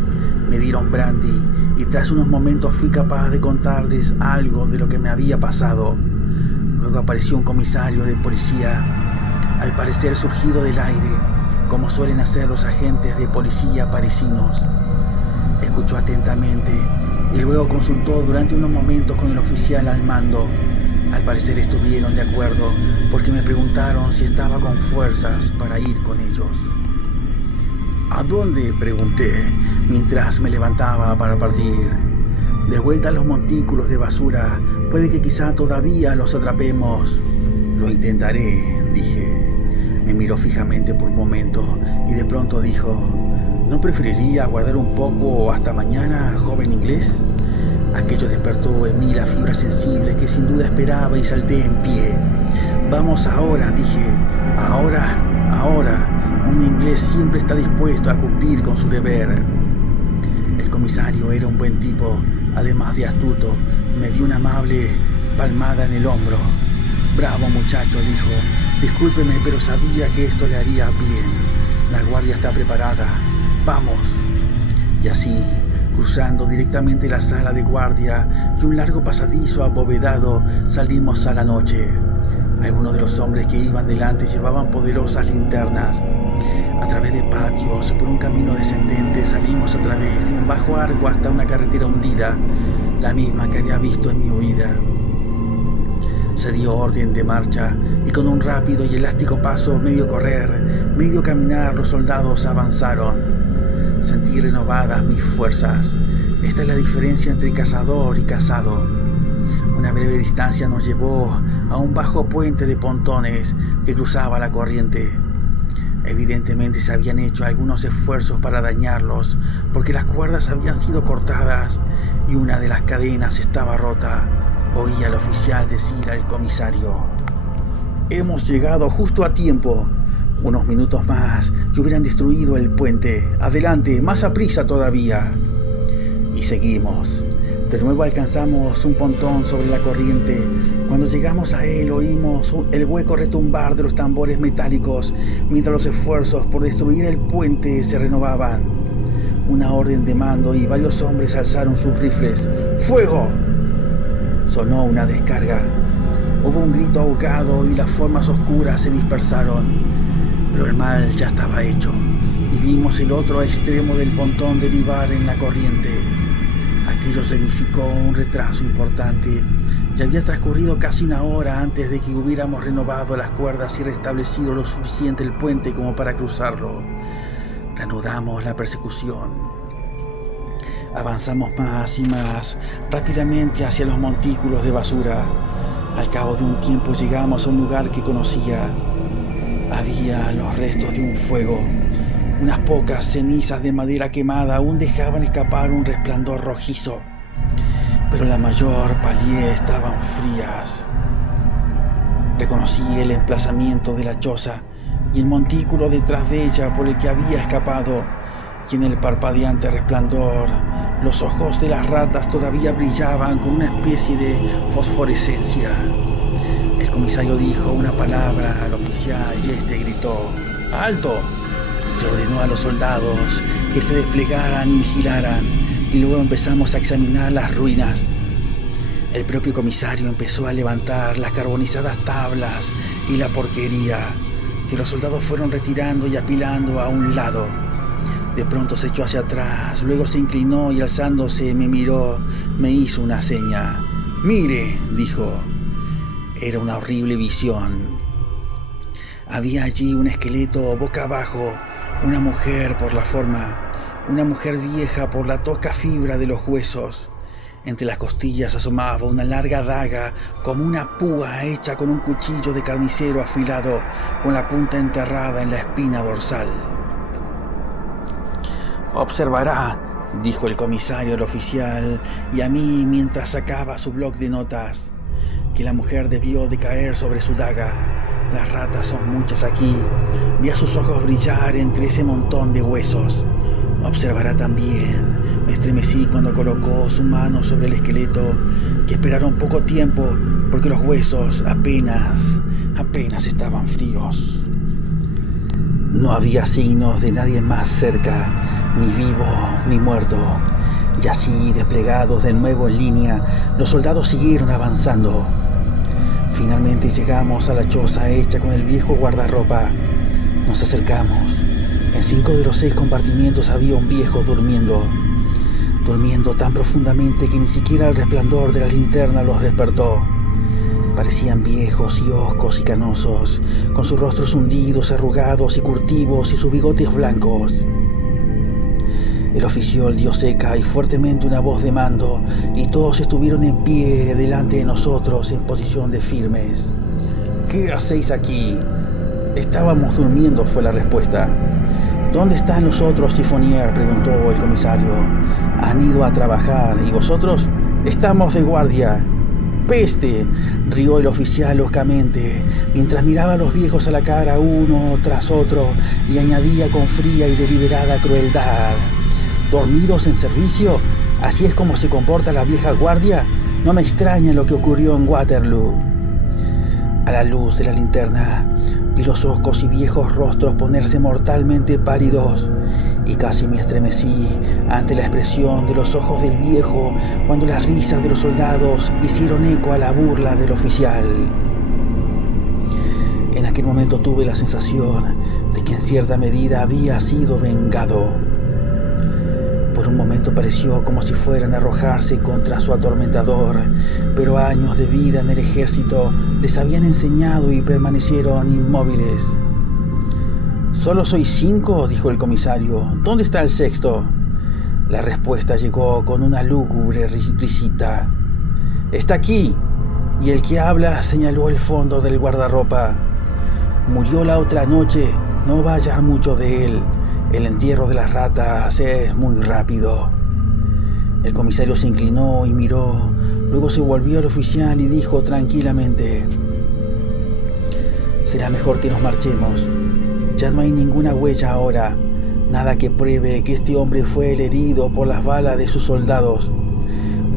Me dieron brandy y tras unos momentos fui capaz de contarles algo de lo que me había pasado. Luego apareció un comisario de policía, al parecer surgido del aire, como suelen hacer los agentes de policía parisinos. Escuchó atentamente y luego consultó durante unos momentos con el oficial al mando. Al parecer estuvieron de acuerdo porque me preguntaron si estaba con fuerzas para ir con ellos. ¿A dónde?, pregunté mientras me levantaba para partir. De vuelta a los montículos de basura, puede que quizá todavía los atrapemos. Lo intentaré, dije. Me miró fijamente por un momento y de pronto dijo: ¿no preferiría aguardar un poco hasta mañana, joven inglés? Aquello despertó en mí la fibra sensible que sin duda esperaba y salté en pie. Vamos ahora, dije. Ahora. Un inglés siempre está dispuesto a cumplir con su deber. El comisario era un buen tipo, además de astuto, Me dio una amable palmada en el hombro. «Bravo, muchacho», dijo. «Discúlpeme, pero sabía que esto le haría bien. La guardia está preparada. ¡Vamos!». Y así, cruzando directamente la sala de guardia y un largo pasadizo abovedado, salimos a la noche. Algunos de los hombres que iban delante llevaban poderosas linternas. A través de patios y por un camino descendente salimos a través de un bajo arco hasta una carretera hundida, la misma que había visto en mi huida. Se dio orden de marcha y con un rápido y elástico paso, medio correr, medio caminar, los soldados avanzaron. Sentí renovadas mis fuerzas. Esta es la diferencia entre cazador y cazado. Una breve distancia nos llevó a un bajo puente de pontones que cruzaba la corriente. Evidentemente se habían hecho algunos esfuerzos para dañarlos, porque las cuerdas habían sido cortadas y una de las cadenas estaba rota. Oí al oficial decir al comisario: «Hemos llegado justo a tiempo. Unos minutos más y hubieran destruido el puente. Adelante, más aprisa todavía». Y seguimos. De nuevo alcanzamos un pontón sobre la corriente. Cuando llegamos a él oímos el hueco retumbar de los tambores metálicos, mientras los esfuerzos por destruir el puente se renovaban. Una orden de mando y varios hombres alzaron sus rifles. «¡Fuego!». Sonó una descarga. Hubo un grito ahogado y las formas oscuras se dispersaron. Pero el mal ya estaba hecho y vimos el otro extremo del pontón derivar en la corriente. Aquello significó un retraso importante. Ya había transcurrido casi una hora antes de que hubiéramos renovado las cuerdas y restablecido lo suficiente el puente como para cruzarlo. Reanudamos la persecución. Avanzamos más y más rápidamente hacia los montículos de basura. Al cabo de un tiempo llegamos a un lugar que conocía. Había los restos de un fuego. Unas pocas cenizas de madera quemada aún dejaban escapar un resplandor rojizo, pero la mayor palidez estaban frías. Reconocí el emplazamiento de la choza y el montículo detrás de ella por el que había escapado, y en el parpadeante resplandor los ojos de las ratas todavía brillaban con una especie de fosforescencia. El comisario dijo una palabra al oficial y este gritó: «¡Alto!». Se ordenó a los soldados que se desplegaran y vigilaran, y luego empezamos a examinar las ruinas. El propio comisario empezó a levantar las carbonizadas tablas y la porquería que los soldados fueron retirando y apilando a un lado. De pronto se echó hacia atrás, luego se inclinó y alzándose me miró, me hizo una seña. «Mire», dijo. Era una horrible visión. Había allí un esqueleto boca abajo, una mujer por la forma, una mujer vieja por la tosca fibra de los huesos. Entre las costillas asomaba una larga daga como una púa hecha con un cuchillo de carnicero afilado, con la punta enterrada en la espina dorsal. «Observará», dijo el comisario al oficial y a mí mientras sacaba su bloc de notas, «que la mujer debió de caer sobre su daga. Las ratas son muchas aquí. Vi a sus ojos brillar entre ese montón de huesos. Observará también», me estremecí cuando colocó su mano sobre el esqueleto, «que esperaron poco tiempo porque los huesos apenas estaban fríos». No había signos de nadie más cerca, ni vivo ni muerto. Y así, desplegados de nuevo en línea, los soldados siguieron avanzando. Finalmente llegamos a la choza hecha con el viejo guardarropa. Nos acercamos. En 5 de los 6 compartimientos había un viejo durmiendo tan profundamente que ni siquiera el resplandor de la linterna los despertó. Parecían viejos y hoscos y canosos, con sus rostros hundidos, arrugados y curtivos y sus bigotes blancos. El oficial dio seca y fuertemente una voz de mando, y todos estuvieron en pie delante de nosotros en posición de firmes. «¿Qué hacéis aquí?». «Estábamos durmiendo», fue la respuesta. «¿Dónde están los otros, chifonier?», preguntó el comisario. «Han ido a trabajar. ¿Y vosotros?». «Estamos de guardia». «¡Peste!», rió el oficial locamente, mientras miraba a los viejos a la cara uno tras otro y añadía con fría y deliberada crueldad: «¿Dormidos en servicio? ¿Así es como se comporta la vieja guardia? No me extraña lo que ocurrió en Waterloo. A la luz de la linterna vi los oscos y viejos rostros ponerse mortalmente pálidos y casi me estremecí ante la expresión de los ojos del viejo cuando las risas de los soldados hicieron eco a la burla del oficial. En aquel momento tuve la sensación de que en cierta medida había sido vengado. Por un momento pareció como si fueran a arrojarse contra su atormentador, pero años de vida en el ejército les habían enseñado y permanecieron inmóviles. «¿Solo sois 5?» dijo el comisario. «¿Dónde está el sexto?» La respuesta llegó con una lúgubre risita. «Está aquí», y el que habla señaló el fondo del guardarropa. «Murió la otra noche, no vayas mucho de él. El entierro de las ratas es muy rápido». El comisario se inclinó y miró, luego se volvió al oficial y dijo tranquilamente: «Será mejor que nos marchemos. Ya no hay ninguna huella ahora, nada que pruebe que este hombre fue el herido por las balas de sus soldados.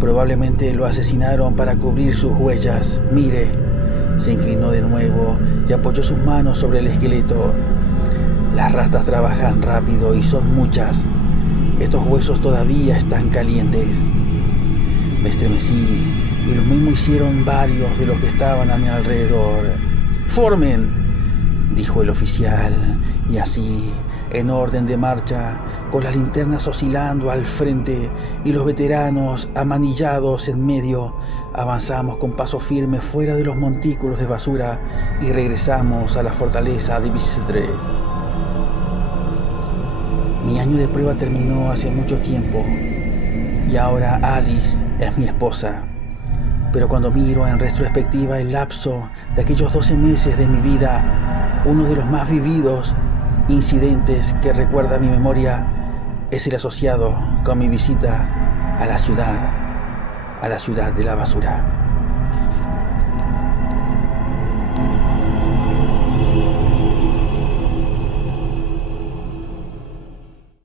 Probablemente lo asesinaron para cubrir sus huellas. Mire». Se inclinó de nuevo y apoyó sus manos sobre el esqueleto. «Las ratas trabajan rápido y son muchas. Estos huesos todavía están calientes». Me estremecí y lo mismo hicieron varios de los que estaban a mi alrededor. «¡Formen!», dijo el oficial, y así, en orden de marcha, con las linternas oscilando al frente y los veteranos amanillados en medio, avanzamos con paso firme fuera de los montículos de basura y regresamos a la fortaleza de Bicêtre. Mi año de prueba terminó hace mucho tiempo y ahora Alice es mi esposa. Pero cuando miro en retrospectiva el lapso de aquellos 12 meses de mi vida, uno de los más vividos incidentes que recuerda mi memoria es el asociado con mi visita a la ciudad de la basura.